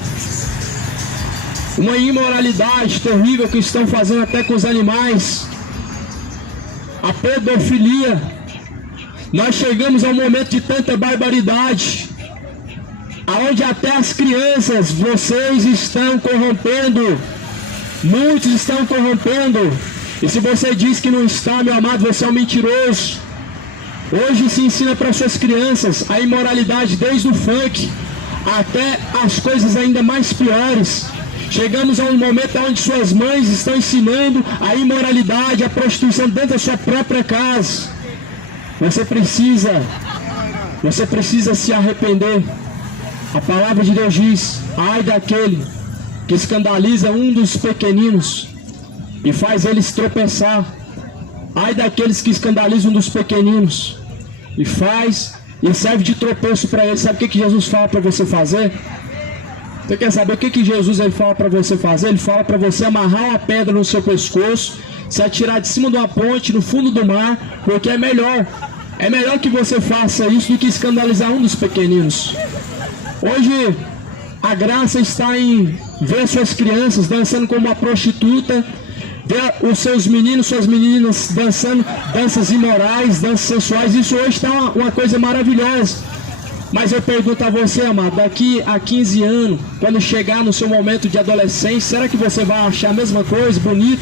uma imoralidade terrível que estão fazendo até com os animais. A pedofilia. Nós chegamos a um momento de tanta barbaridade, aonde até as crianças vocês estão corrompendo. Muitos estão corrompendo. E se você diz que não está, meu amado, você é um mentiroso. Hoje se ensina para suas crianças a imoralidade, desde o funk até as coisas ainda mais piores. Chegamos a um momento onde suas mães estão ensinando a imoralidade, a prostituição dentro da sua própria casa. Você precisa se arrepender. A palavra de Deus diz, ai daquele que escandaliza um dos pequeninos e faz eles tropeçar. Ai daqueles que escandalizam um dos pequeninos e serve de tropeço para eles. Sabe o que Jesus fala para você fazer? Você quer saber o que Jesus ele fala para você fazer? Ele fala para você amarrar uma pedra no seu pescoço, se atirar de cima de uma ponte no fundo do mar, porque é melhor que você faça isso do que escandalizar um dos pequeninos. Hoje a graça está em ver suas crianças dançando como uma prostituta, ver os seus meninos, suas meninas dançando danças imorais, danças sensuais. Isso hoje está uma coisa maravilhosa. Mas eu pergunto a você, amado, daqui a 15 anos, quando chegar no seu momento de adolescência, será que você vai achar a mesma coisa, bonito,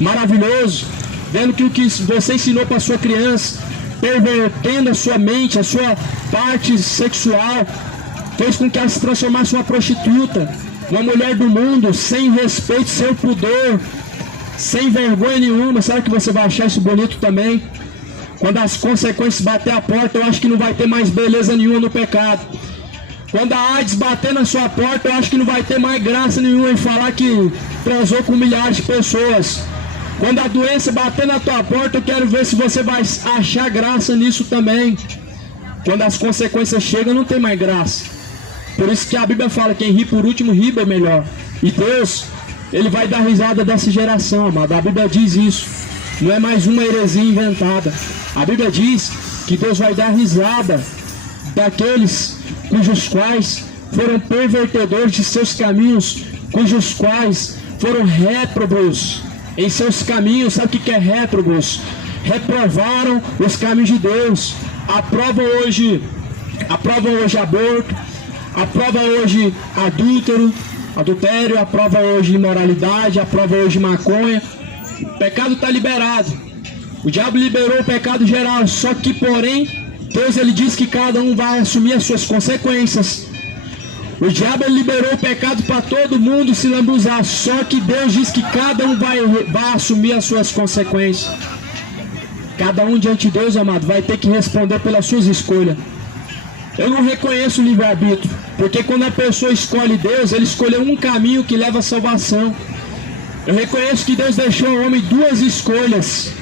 maravilhoso, vendo que o que você ensinou para a sua criança, pervertendo a sua mente, a sua parte sexual, fez com que ela se transformasse em uma prostituta, uma mulher do mundo, sem respeito, sem pudor, sem vergonha nenhuma? Será que você vai achar isso bonito também? Quando as consequências bater a porta, eu acho que não vai ter mais beleza nenhuma no pecado. Quando a AIDS bater na sua porta, eu acho que não vai ter mais graça nenhuma em falar que transou com milhares de pessoas. Quando a doença bater na tua porta, eu quero ver se você vai achar graça nisso também. Quando as consequências chegam, não tem mais graça. Por isso que a Bíblia fala, quem ri por último, ri é melhor. E Deus, Ele vai dar risada dessa geração, amado. A Bíblia diz isso. Não é mais uma heresia inventada. A Bíblia diz que Deus vai dar risada daqueles cujos quais foram pervertedores de seus caminhos, cujos quais foram réprobos em seus caminhos. Sabe o que é réprobos? Reprovaram os caminhos de Deus. Aprovam hoje aborto, aprovam hoje adultério, aprovam hoje imoralidade, aprovam hoje maconha. O pecado está liberado. O diabo liberou o pecado geral, só que porém Deus ele diz que cada um vai assumir as suas consequências. O diabo ele liberou o pecado para todo mundo se lambuzar, só que Deus diz que cada um vai assumir as suas consequências. Cada um diante de Deus, amado, vai ter que responder pelas suas escolhas. Eu não reconheço o livre-arbítrio, porque quando a pessoa escolhe Deus, ele escolheu um caminho que leva à salvação. Eu reconheço que Deus deixou ao homem duas escolhas.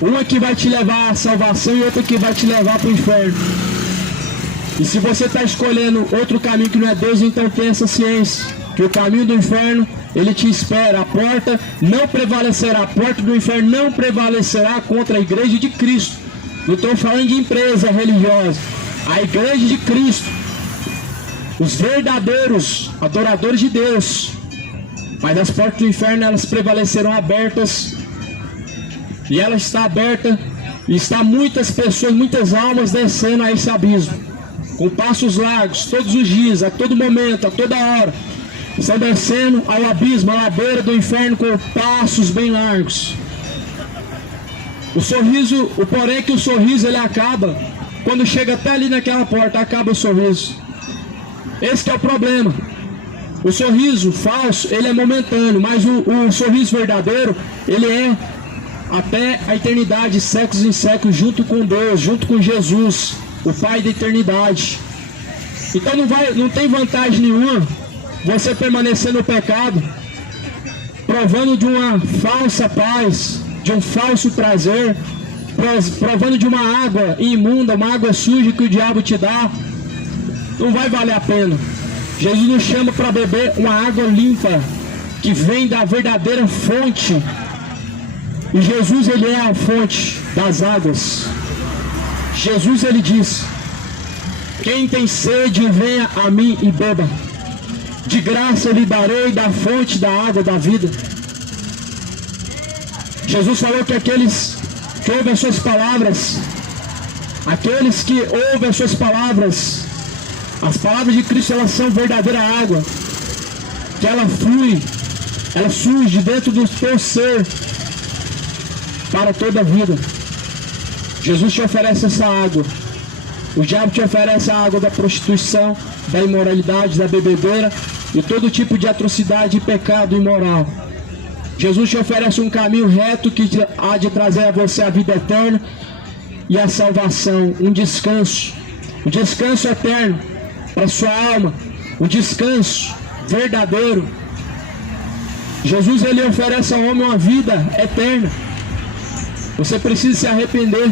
Uma que vai te levar à salvação e outra que vai te levar para o inferno. E se você está escolhendo outro caminho que não é Deus, então tenha essa ciência, que o caminho do inferno, ele te espera. A porta não prevalecerá, a porta do inferno não prevalecerá contra a igreja de Cristo. Não estou falando de empresa religiosa. A igreja de Cristo, os verdadeiros adoradores de Deus. Mas as portas do inferno, elas prevalecerão abertas. E ela está aberta. E está muitas pessoas, muitas almas descendo a esse abismo, com passos largos, todos os dias, a todo momento, a toda hora. Estão descendo ao abismo, à ladeira do inferno, com passos bem largos. O porém é que o sorriso ele acaba. Quando chega até ali naquela porta, acaba o sorriso. Esse que é o problema. O sorriso falso, ele é momentâneo, mas o sorriso verdadeiro, ele é até a eternidade, séculos em séculos, junto com Deus, junto com Jesus, o Pai da eternidade. Então não tem vantagem nenhuma você permanecer no pecado, provando de uma falsa paz, de um falso prazer, provando de uma água imunda, uma água suja que o diabo te dá, não vai valer a pena. Jesus nos chama para beber uma água limpa, que vem da verdadeira fonte. E Jesus, ele é a fonte das águas. Jesus, ele diz: quem tem sede, venha a mim e beba. De graça eu lhe darei da fonte da água da vida. Jesus falou que aqueles que ouvem as suas palavras, aqueles que ouvem as suas palavras, as palavras de Cristo, elas são verdadeira água, que ela flui, ela surge dentro do teu ser para toda a vida. Jesus te oferece essa água. O diabo te oferece a água da prostituição, da imoralidade, da bebedeira e todo tipo de atrocidade e pecado imoral. Jesus te oferece um caminho reto que há de trazer a você a vida eterna e a salvação, um descanso eterno para a sua alma, um descanso verdadeiro. Jesus, ele oferece ao homem uma vida eterna. Você precisa se arrepender.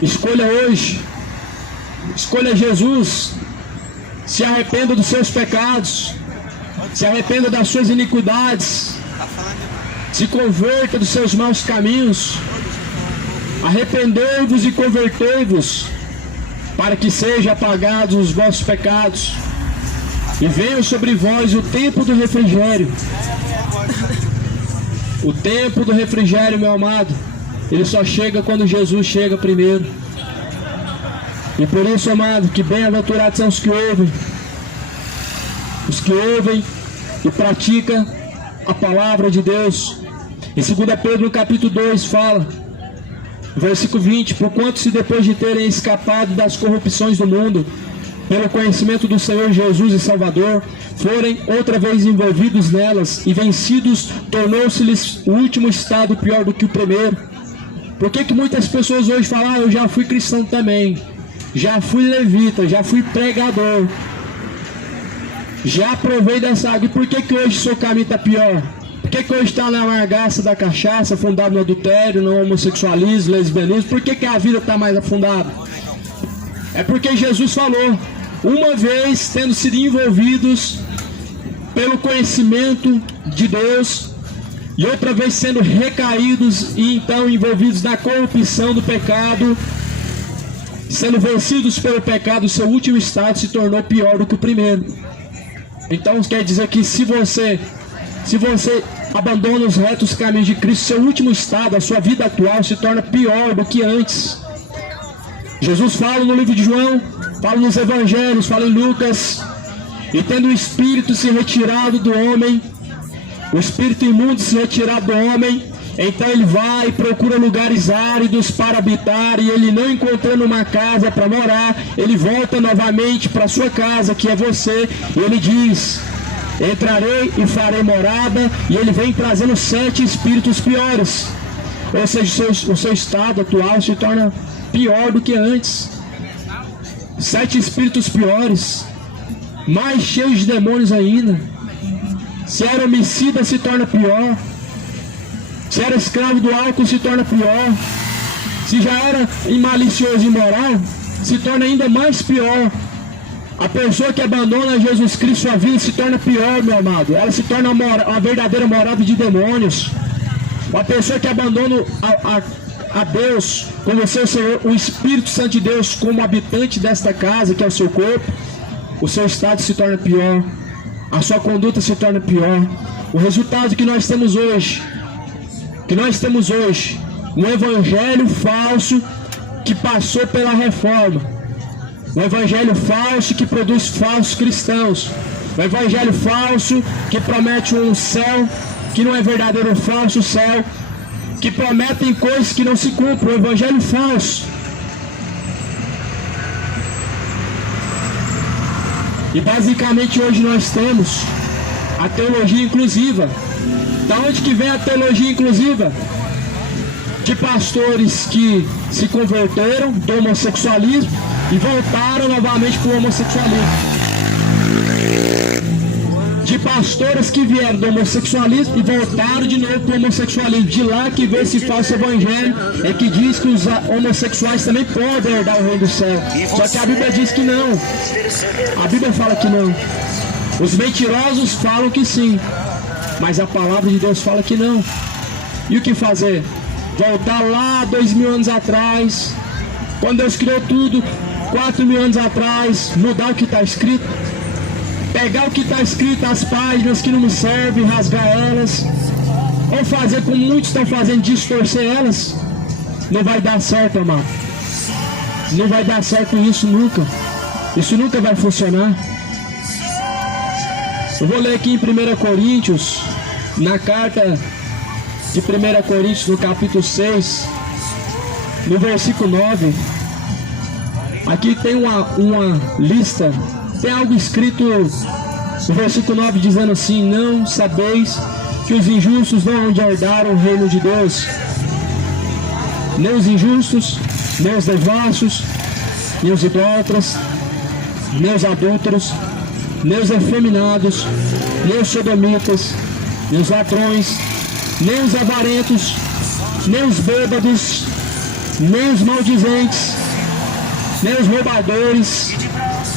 Escolha hoje, escolha Jesus, se arrependa dos seus pecados, se arrependa das suas iniquidades, se converta dos seus maus caminhos, arrependei-vos e convertei-vos, para que sejam apagados os vossos pecados, e venha sobre vós o tempo do refrigério. O tempo do refrigério, meu amado, ele só chega quando Jesus chega primeiro. E por isso, amado, que bem-aventurados são os que ouvem e praticam a palavra de Deus. Em 2 Pedro, no capítulo 2, fala, versículo 20: porquanto se depois de terem escapado das corrupções do mundo, pelo conhecimento do Senhor Jesus e Salvador, forem outra vez envolvidos nelas e vencidos, tornou-se-lhes o último estado pior do que o primeiro. Por que muitas pessoas hoje falam: eu já fui cristão também, já fui levita, já fui pregador, já provei dessa água, e por que hoje seu caminho está pior? Por que hoje está na amargaça da cachaça, afundado no adultério, no homossexualismo, lesbianismo? Por que a vida está mais afundada? É porque Jesus falou: uma vez tendo sido envolvidos pelo conhecimento de Deus, e outra vez sendo recaídos e então envolvidos na corrupção do pecado, sendo vencidos pelo pecado, o seu último estado se tornou pior do que o primeiro. Então quer dizer que se você abandona os retos caminhos de Cristo, seu último estado, a sua vida atual se torna pior do que antes. Jesus fala no livro de João, fala nos evangelhos, fala em Lucas: e tendo o espírito se retirado do homem, o espírito imundo se retirado do homem, então ele vai e procura lugares áridos para habitar, e ele não encontrando uma casa para morar, ele volta novamente para sua casa, que é você, e ele diz: entrarei e farei morada, e ele vem trazendo 7 espíritos piores. Ou seja, o seu estado atual se torna pior do que antes. 7 espíritos piores, mais cheios de demônios ainda. Se era homicida, se torna pior. Se era escravo do álcool, se torna pior. Se já era malicioso e imoral, se torna ainda mais pior. A pessoa que abandona Jesus Cristo, sua vida se torna pior, meu amado. Ela se torna uma verdadeira morada de demônios. A pessoa que abandona a Deus, como seu Senhor, o Espírito Santo de Deus, como habitante desta casa, que é o seu corpo, o seu estado se torna pior, a sua conduta se torna pior. O resultado que nós temos hoje, um evangelho falso que passou pela reforma, um evangelho falso que produz falsos cristãos, um evangelho falso que promete um céu que não é verdadeiro, um falso céu, que prometem coisas que não se cumprem, um evangelho falso. E basicamente hoje nós temos a teologia inclusiva. Da onde que vem a teologia inclusiva? De pastores que se converteram do homossexualismo e voltaram novamente para o homossexualismo. de pastoras que vieram do homossexualismo e voltaram de novo para o homossexualismo. De lá que vê esse falso evangelho é que diz que os homossexuais também podem herdar o reino do céu. Só que a Bíblia diz que não. A Bíblia fala que não. Os mentirosos falam que sim, mas a palavra de Deus fala que não. E o que fazer? Voltar lá 2000 anos atrás, quando Deus criou tudo, 4000 anos atrás, mudar o que está escrito, pegar o que está escrito, as páginas que não me servem, rasgar elas, ou fazer como muitos estão fazendo, distorcer elas. Não vai dar certo, amado. Não vai dar certo isso nunca. Isso nunca vai funcionar. Eu vou ler aqui em 1 Coríntios, na carta de 1 Coríntios, no capítulo 6, no versículo 9. Aqui tem uma lista, tem algo escrito no versículo 9 dizendo assim: não sabeis que os injustos não hão de herdar o reino de Deus? Nem os injustos, nem os devassos, nem os idólatras, nem os adúlteros, nem os efeminados, nem os sodomitas, nem os ladrões, nem os avarentos, nem os bêbados, nem os maldizentes, nem os roubadores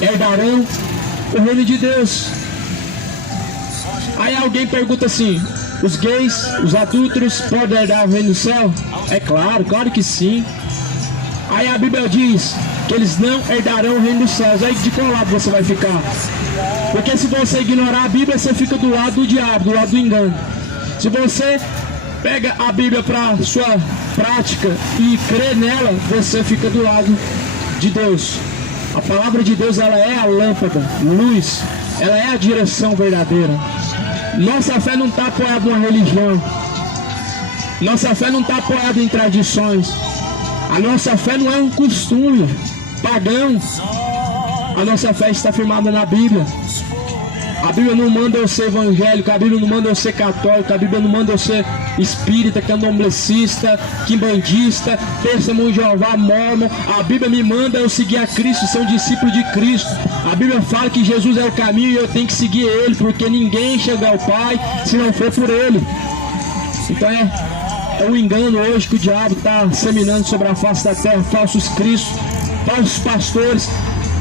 herdarão o reino de Deus. Aí alguém pergunta assim: os gays, os adúlteros podem herdar o reino do céu? É claro, claro que sim. Aí a Bíblia diz que eles não herdarão o reino dos céus. Aí de qual lado você vai ficar? Porque se você ignorar a Bíblia, você fica do lado do diabo, do lado do engano. Se você pega a Bíblia para sua prática e crê nela, você fica do lado de Deus. A palavra de Deus, ela é a lâmpada, luz, ela é a direção verdadeira. Nossa fé não está apoiada em uma religião. Nossa fé não está apoiada em tradições. A nossa fé não é um costume pagão. A nossa fé está firmada na Bíblia. A Bíblia não manda eu ser evangélico, a Bíblia não manda eu ser católico, a Bíblia não manda eu ser espírita, candomblessista, quimbandista, testemunho de Jeová, mormon. A Bíblia me manda eu seguir a Cristo, ser um discípulo de Cristo. A Bíblia fala que Jesus é o caminho e eu tenho que seguir Ele, porque ninguém chega ao Pai se não for por Ele. Então é o engano hoje que o diabo está seminando sobre a face da terra, falsos cristos, falsos pastores,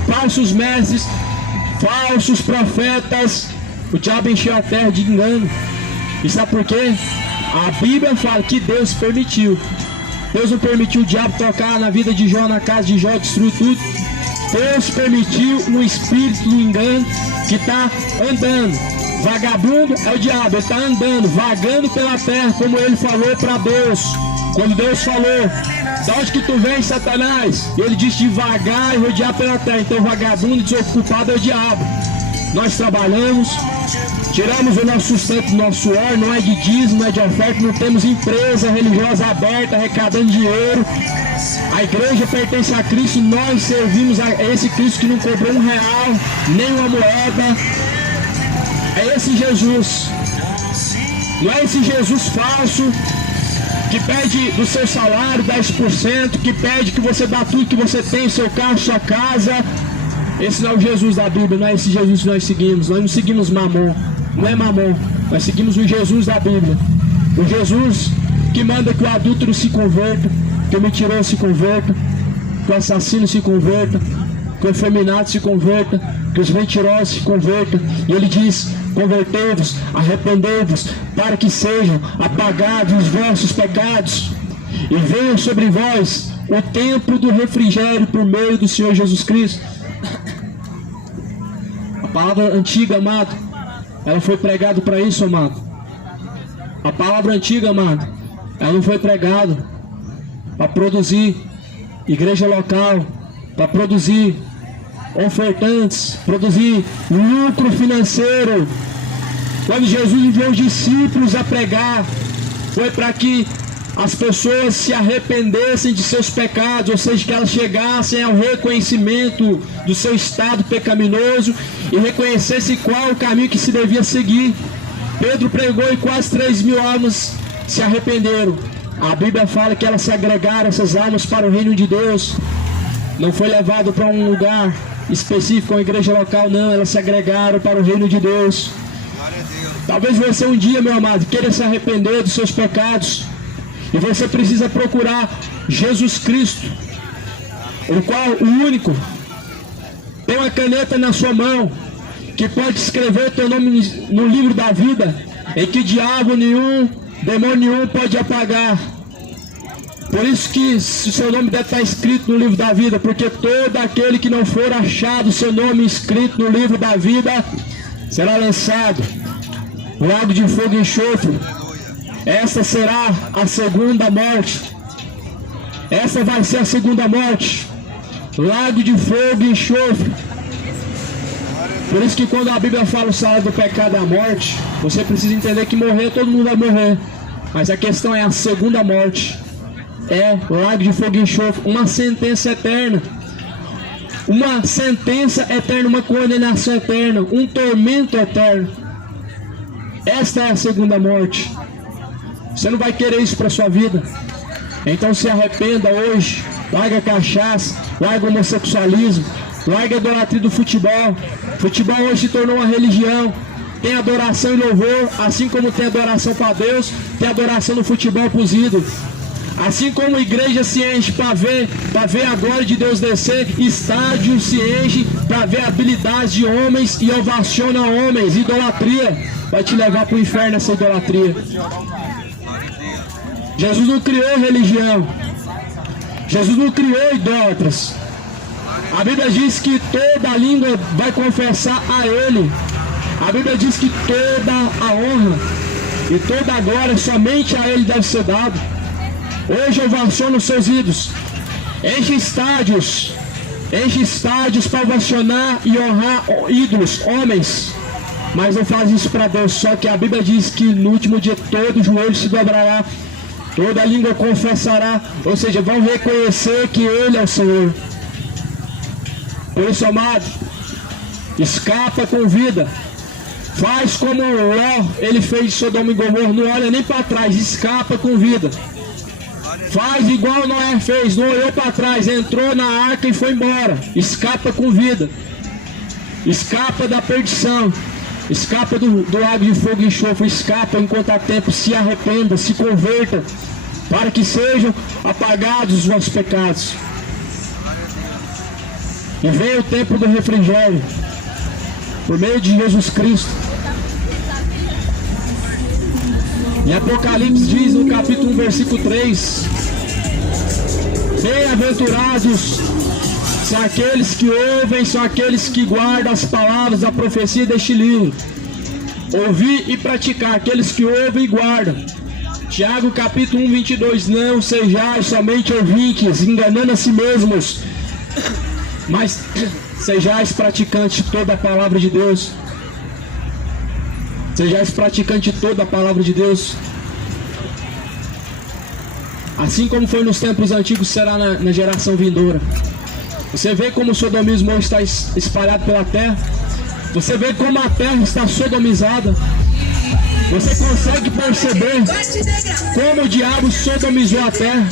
falsos mestres, falsos profetas. O diabo encheu a terra de engano. E sabe por quê? A Bíblia fala que Deus permitiu. Deus não permitiu o diabo tocar na vida de Jó, na casa de Jó, destruir tudo. Deus permitiu um espírito do engano que está andando. Vagabundo é o diabo, ele está andando, vagando pela terra, como ele falou para Deus. Quando Deus falou: de onde que tu vem, Satanás? Ele disse de vagar e rodear pela terra. Então vagabundo, desocupado é o diabo. Nós trabalhamos, tiramos o nosso sustento do nosso suor, não é de dízimo, não é de oferta, não temos empresa religiosa aberta, arrecadando dinheiro. A igreja pertence a Cristo, nós servimos a esse Cristo que não cobrou R$1, nem uma moeda. É esse Jesus, não é esse Jesus falso, que pede do seu salário 10%, que pede que você dá tudo que você tem, seu carro, sua casa. Esse não é o Jesus da Bíblia, não é esse Jesus que nós seguimos. Nós não seguimos Mamon, não é Mamon, nós seguimos o Jesus da Bíblia. O Jesus que manda que o adúltero se converta, que o mentiroso se converta, que o assassino se converta, que o efeminado se converta, que os mentirosos se convertam. E ele diz: convertei-vos, arrependei-vos, para que sejam apagados os vossos pecados, e venha sobre vós o tempo do refrigério por meio do Senhor Jesus Cristo. A palavra antiga, amado, ela foi pregada para isso, amado. A palavra antiga, amado, ela não foi pregada para produzir igreja local, para produzir ofertantes, produzir lucro financeiro. Quando Jesus enviou os discípulos a pregar, foi para que as pessoas se arrependessem de seus pecados, ou seja, que elas chegassem ao reconhecimento do seu estado pecaminoso e reconhecessem qual o caminho que se devia seguir. Pedro pregou e quase 3.000 almas se arrependeram. A Bíblia fala que elas se agregaram, essas almas, para o reino de Deus. Não foi levado para um lugar específico, uma igreja local, não. Elas se agregaram para o reino de Deus. Talvez você um dia, meu amado, queira se arrepender dos seus pecados. E você precisa procurar Jesus Cristo, o qual, o único, tem uma caneta na sua mão, que pode escrever teu nome no livro da vida, em que diabo nenhum, demônio nenhum pode apagar. Por isso que o seu nome deve estar escrito no livro da vida, porque todo aquele que não for achado seu nome escrito no livro da vida, será lançado no lago de fogo e enxofre. Essa será a segunda morte. Essa vai ser a segunda morte. Lago de fogo e enxofre. Por isso que quando a Bíblia fala o salário do pecado é a morte, você precisa entender que morrer, todo mundo vai morrer. Mas a questão é a segunda morte. É lago de fogo e enxofre, uma sentença eterna. Uma sentença eterna, uma condenação eterna, um tormento eterno. Esta é a segunda morte. Você não vai querer isso para sua vida. Então se arrependa hoje. Larga a cachaça, larga o homossexualismo, larga a idolatria do futebol. Futebol hoje se tornou uma religião. Tem adoração e louvor, assim como tem adoração para Deus, tem adoração no futebol para os ídolos. Assim como a igreja se enche para ver a glória de Deus descer, estádio se enche para ver habilidades de homens e ovaciona homens. Idolatria vai te levar para o inferno, essa idolatria. Jesus não criou religião. Jesus não criou idólatras. A Bíblia diz que toda língua vai confessar a Ele. A Bíblia diz que toda a honra e toda a glória somente a Ele deve ser dado. Hoje ovaciona os seus ídolos. Enche estádios para ovacionar e honrar ídolos, homens. Mas não faz isso para Deus. Só que a Bíblia diz que no último dia todo joelho se dobrará, toda língua confessará. Ou seja, vão reconhecer que Ele é o Senhor. Por isso, amado, escapa com vida. Faz como Ló, ele fez de Sodoma e Gomorra. Não olha nem para trás, escapa com vida. Faz igual Noé fez, não olhou para trás, entrou na arca e foi embora. Escapa com vida. Escapa da perdição. Escapa do lago de fogo e enxofre. Escapa enquanto há tempo. Se arrependa, se converta, para que sejam apagados os vossos pecados. E venha o tempo do refrigério, por meio de Jesus Cristo. Em Apocalipse diz no capítulo 1, versículo 3: bem-aventurados são aqueles que ouvem, são aqueles que guardam as palavras da profecia deste livro. Ouvir e praticar, aqueles que ouvem e guardam. Tiago capítulo 1, 22: não sejais somente ouvintes, enganando a si mesmos, mas sejais praticantes de toda a palavra de Deus. Sejais praticante de toda a palavra de Deus. Assim como foi nos tempos antigos, será na geração vindoura. Você vê como o sodomismo hoje está espalhado pela terra. Você vê como a terra está sodomizada. Você consegue perceber como o diabo sodomizou a terra,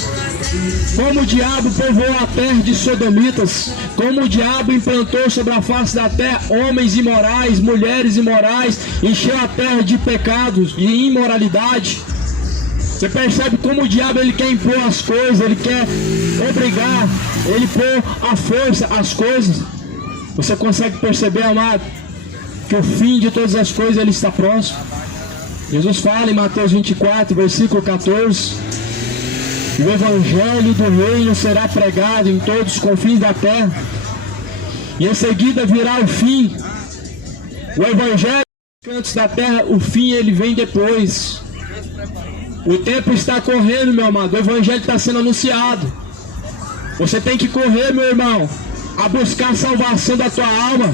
como o diabo povoou a terra de sodomitas, como o diabo implantou sobre a face da terra homens imorais, mulheres imorais, encheu a terra de pecados e imoralidade. Você percebe como o diabo ele quer impor as coisas, ele quer obrigar, ele pôr à força as coisas. Você consegue perceber, amado, que o fim de todas as coisas ele está próximo. Jesus fala em Mateus 24, versículo 14: o evangelho do reino será pregado em todos os confins da terra, e em seguida virá o fim. O evangelho dos cantos da terra, o fim ele vem depois. O tempo está correndo, meu amado, o evangelho está sendo anunciado. Você tem que correr, meu irmão, a buscar a salvação da tua alma.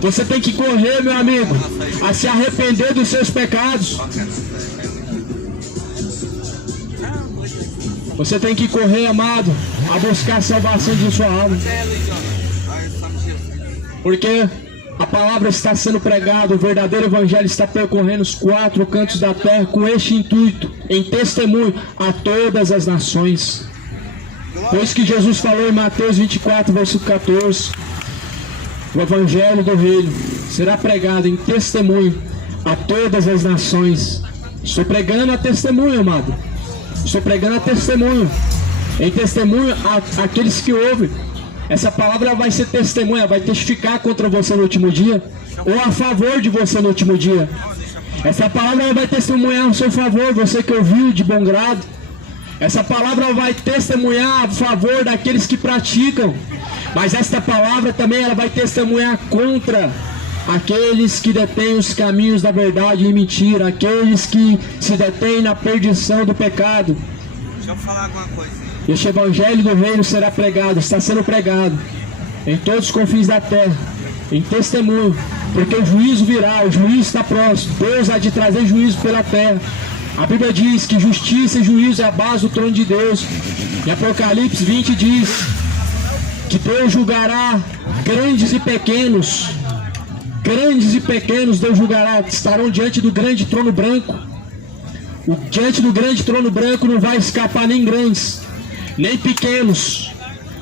Você tem que correr, meu amigo, a se arrepender dos seus pecados. Você tem que correr, amado, a buscar a salvação de sua alma. Porque a palavra está sendo pregada, o verdadeiro evangelho está percorrendo os quatro cantos da terra com este intuito, em testemunho a todas as nações. Pois que Jesus falou em Mateus 24, versículo 14: o evangelho do reino será pregado em testemunho a todas as nações. Estou pregando a testemunho, amado. Estou pregando a testemunho. Em testemunho àqueles que ouvem. Essa palavra vai ser testemunha, vai testificar contra você no último dia, ou a favor de você no último dia. Essa palavra vai testemunhar a seu favor, você que ouviu de bom grado. Essa palavra vai testemunhar a favor daqueles que praticam. Mas esta palavra também ela vai testemunhar contra aqueles que detêm os caminhos da verdade e mentira, aqueles que se detêm na perdição do pecado. Deixa eu falar alguma coisa. Este evangelho do reino será pregado, está sendo pregado em todos os confins da terra, em testemunho, porque o juízo virá, o juízo está próximo. Deus há de trazer juízo pela terra. A Bíblia diz que justiça e juízo é a base do trono de Deus. Em Apocalipse 20 diz que Deus julgará grandes e pequenos. Grandes e pequenos Deus julgará, estarão diante do grande trono branco. Diante do grande trono branco não vai escapar nem grandes, nem pequenos,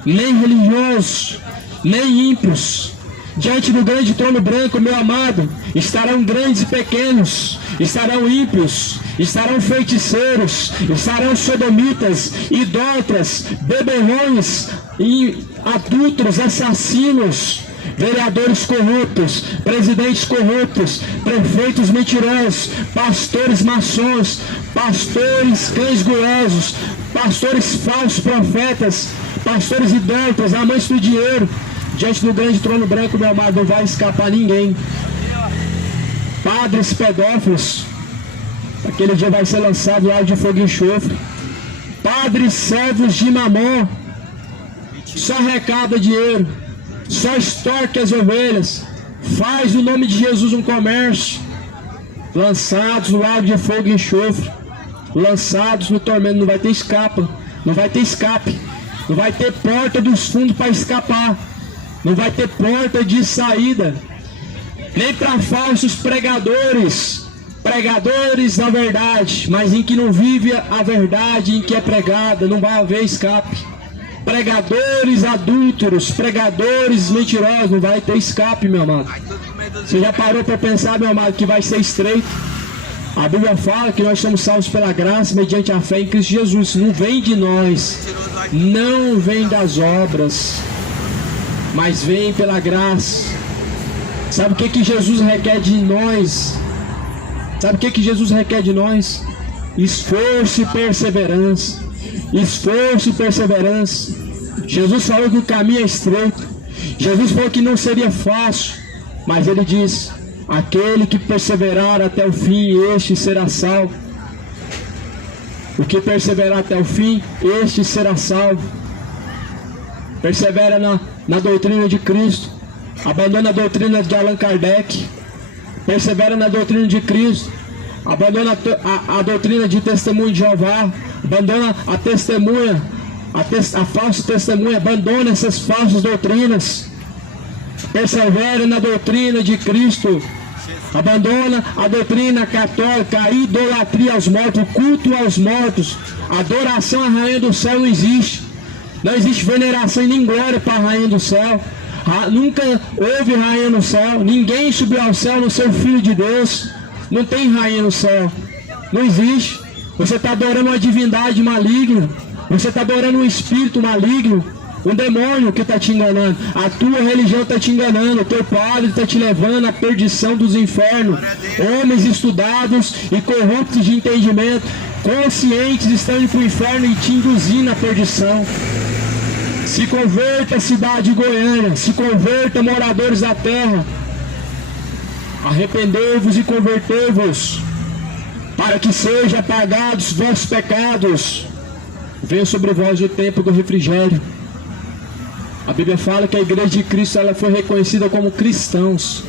nem religiosos, nem ímpios. Diante do grande trono branco, meu amado, estarão grandes e pequenos, estarão ímpios, estarão feiticeiros, estarão sodomitas, idólatras, beberrões, adúlteros, assassinos, vereadores corruptos, presidentes corruptos, prefeitos mentirosos, pastores maçons, pastores cães gulosos, pastores falsos profetas, pastores idólatras, amantes do dinheiro. Diante do grande trono branco, meu amado, não vai escapar ninguém. Padres pedófilos, aquele dia vai ser lançado lá de fogo e enxofre. Padres servos de Mamon, só arrecada dinheiro, só extorque as ovelhas, faz o nome de Jesus um comércio, lançados no lago de fogo e enxofre, lançados no tormento. Não vai ter escapa, não vai ter escape, não vai ter porta dos fundos para escapar, não vai ter porta de saída, nem para falsos pregadores, pregadores da verdade, mas em que não vive a verdade em que é pregada, não vai haver escape. Pregadores adúlteros, pregadores mentirosos, não vai ter escape, meu amado. Você já parou para pensar, meu amado, que vai ser estreito? A Bíblia fala que nós somos salvos pela graça mediante a fé em Cristo Jesus. Isso não vem de nós, não vem das obras, mas vem pela graça. Sabe o que Jesus requer de nós? Sabe o que Jesus requer de nós? Esforço e perseverança. Esforço e perseverança. Jesus falou que o caminho é estreito. Jesus falou que não seria fácil, mas ele diz: aquele que perseverar até o fim, este será salvo. O que perseverar até o fim, este será salvo. Persevera na doutrina de Cristo. Abandona a doutrina de Allan Kardec. Persevera na doutrina de Cristo. Abandona a doutrina de testemunho de Jeová. Abandona a testemunha, a falsa testemunha. Abandona essas falsas doutrinas. Persevera na doutrina de Cristo. Abandona a doutrina católica, a idolatria aos mortos, o culto aos mortos. A adoração à rainha do céu não existe. Não existe veneração e nem glória para a rainha do céu. Nunca houve rainha no céu. Ninguém subiu ao céu no seu Filho de Deus. Não tem rainha no céu. Não existe. Você está adorando uma divindade maligna. Você está adorando um espírito maligno. Um demônio que está te enganando. A tua religião está te enganando. O teu padre está te levando à perdição dos infernos. Homens estudados e corruptos de entendimento, conscientes, estão indo para o inferno e te induzindo à perdição. Se converta, cidade de Goiânia. Se converta, moradores da terra. Arrependei-vos e convertei-vos, para que sejam apagados vossos pecados. Venha sobre vós o tempo do refrigério. A Bíblia fala que a igreja de Cristo ela foi reconhecida como cristãos.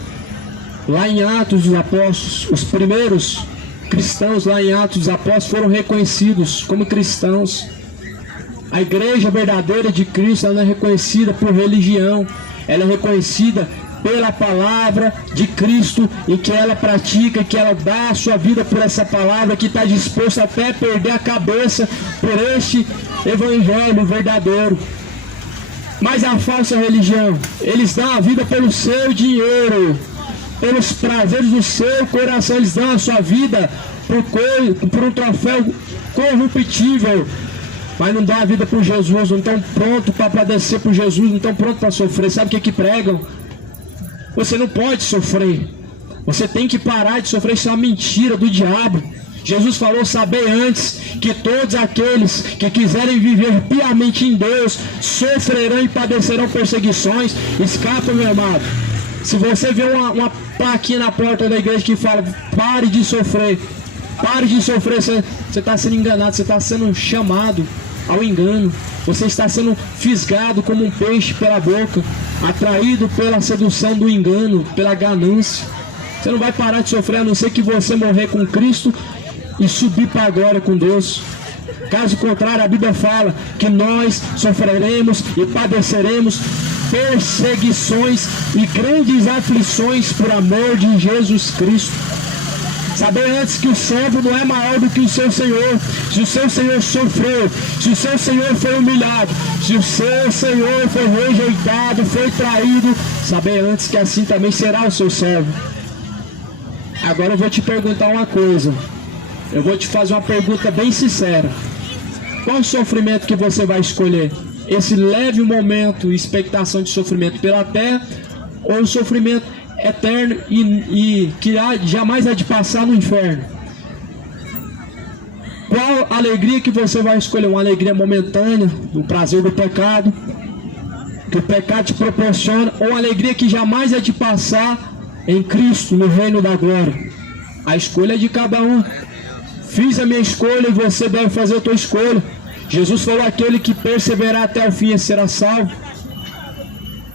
Lá em Atos dos Apóstolos, os primeiros cristãos lá em Atos dos Apóstolos foram reconhecidos como cristãos. A igreja verdadeira de Cristo ela não é reconhecida por religião, ela é reconhecida pela palavra de Cristo, em que ela pratica, que ela dá a sua vida por essa palavra, que está disposto até a perder a cabeça por este evangelho verdadeiro. Mas a falsa religião, eles dão a vida pelo seu dinheiro, pelos prazeres do seu coração. Eles dão a sua vida por um troféu corruptível, mas não dão a vida por Jesus, não estão prontos para padecer por Jesus, não estão prontos para sofrer. Sabe o que pregam? Você não pode sofrer, você tem que parar de sofrer. Isso é uma mentira do diabo. Jesus falou: saber antes que todos aqueles que quiserem viver piamente em Deus sofrerão e padecerão perseguições. Escapa, meu amado. Se você vê uma plaquinha na porta da igreja que fala: pare de sofrer, pare de sofrer, você está sendo enganado, você está sendo chamado ao engano. Você está sendo fisgado como um peixe pela boca, atraído pela sedução do engano, pela ganância. Você não vai parar de sofrer a não ser que você morrer com Cristo e subir para a glória com Deus. Caso contrário, a Bíblia fala que nós sofreremos e padeceremos perseguições e grandes aflições por amor de Jesus Cristo. Saber antes que o servo não é maior do que o seu Senhor. Se o seu Senhor sofreu, se o seu Senhor foi humilhado, se o seu Senhor foi rejeitado, foi traído, saber antes que assim também será o seu servo. Agora eu vou te perguntar uma coisa. Eu vou te fazer uma pergunta bem sincera. Qual o sofrimento que você vai escolher? Esse leve momento e expectação de sofrimento pela terra, ou o sofrimento eterno e que jamais há de passar no inferno? Qual alegria que você vai escolher? Uma alegria momentânea, do prazer do pecado, que o pecado te proporciona, ou uma alegria que jamais há de passar em Cristo, no reino da glória? A escolha é de cada um. Fiz a minha escolha e você deve fazer a tua escolha. Jesus falou: aquele que perseverar até o fim será salvo.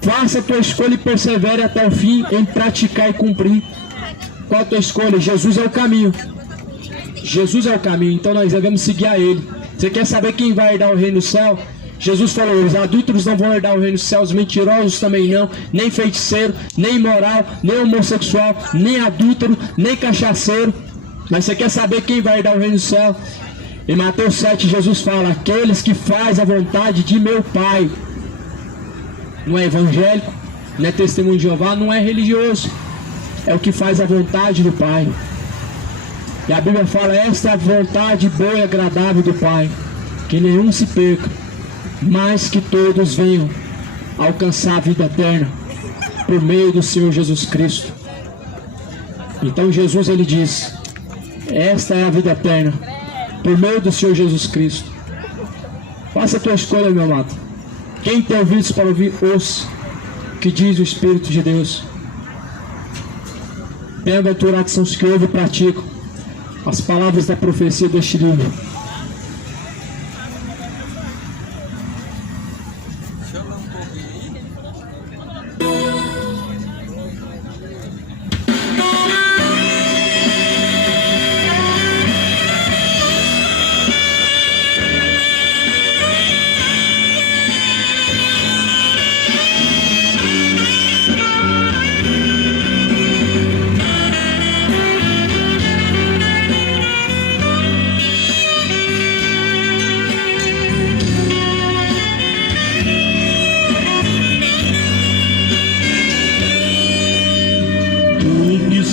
Faça a tua escolha e persevere até o fim em praticar e cumprir. Qual a tua escolha? Jesus é o caminho. Jesus é o caminho, então nós devemos seguir a Ele. Você quer saber quem vai herdar o reino do céu? Jesus falou: os adúlteros não vão herdar o reino do céu, os mentirosos também não, nem feiticeiro, nem imoral, nem homossexual, nem adúltero, nem cachaceiro. Mas você quer saber quem vai herdar o reino do céu? Em Mateus 7, Jesus fala: aqueles que fazem a vontade de meu Pai. Não é evangélico, não é testemunho de Jeová, não é religioso. É o que faz a vontade do Pai. E a Bíblia fala: esta é a vontade boa e agradável do Pai, que nenhum se perca, mas que todos venham alcançar a vida eterna por meio do Senhor Jesus Cristo. Então Jesus, ele diz: esta é a vida eterna por meio do Senhor Jesus Cristo. Faça a tua escolha, meu amado. Quem tem ouvidos para ouvir, ouça o que diz o Espírito de Deus. Bem-aventurados são os que ouvem e praticam as palavras da profecia deste livro.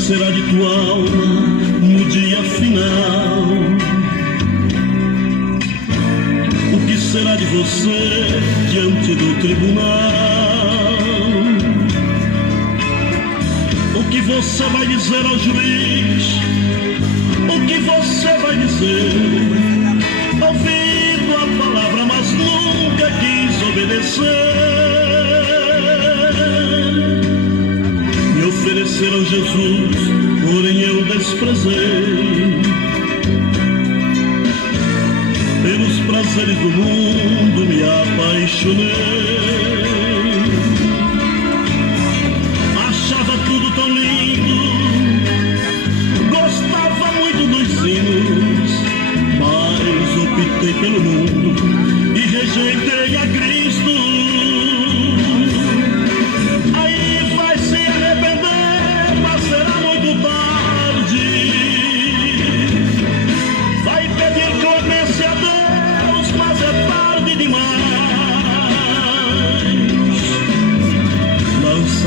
Será de tua alma no dia final? O que será de você diante do tribunal? O que você vai dizer ao juiz? O que você vai dizer? Ouvindo a palavra, mas nunca quis obedecer. Ofereceram Jesus, porém eu desprezei. Pelos prazeres do mundo me apaixonei. Achava tudo tão lindo, gostava muito dos sinos, mas optei pelo mundo e rejeitei a Cristo.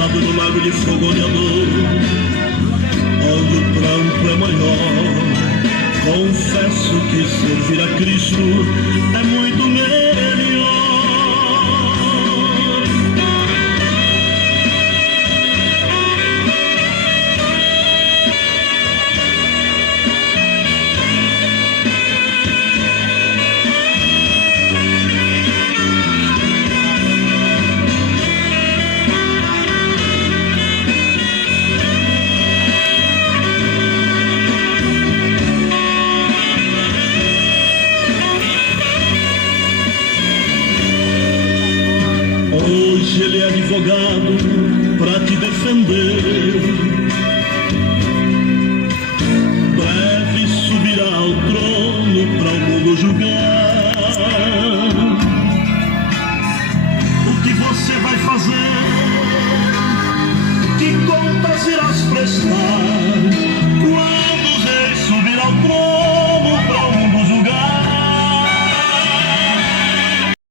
No lago de fogo olhador, onde o pranto é maior. Confesso que servir a Cristo é muito melhor. Hoje ele é advogado pra te defender. Breve subirá ao trono pra o mundo julgar.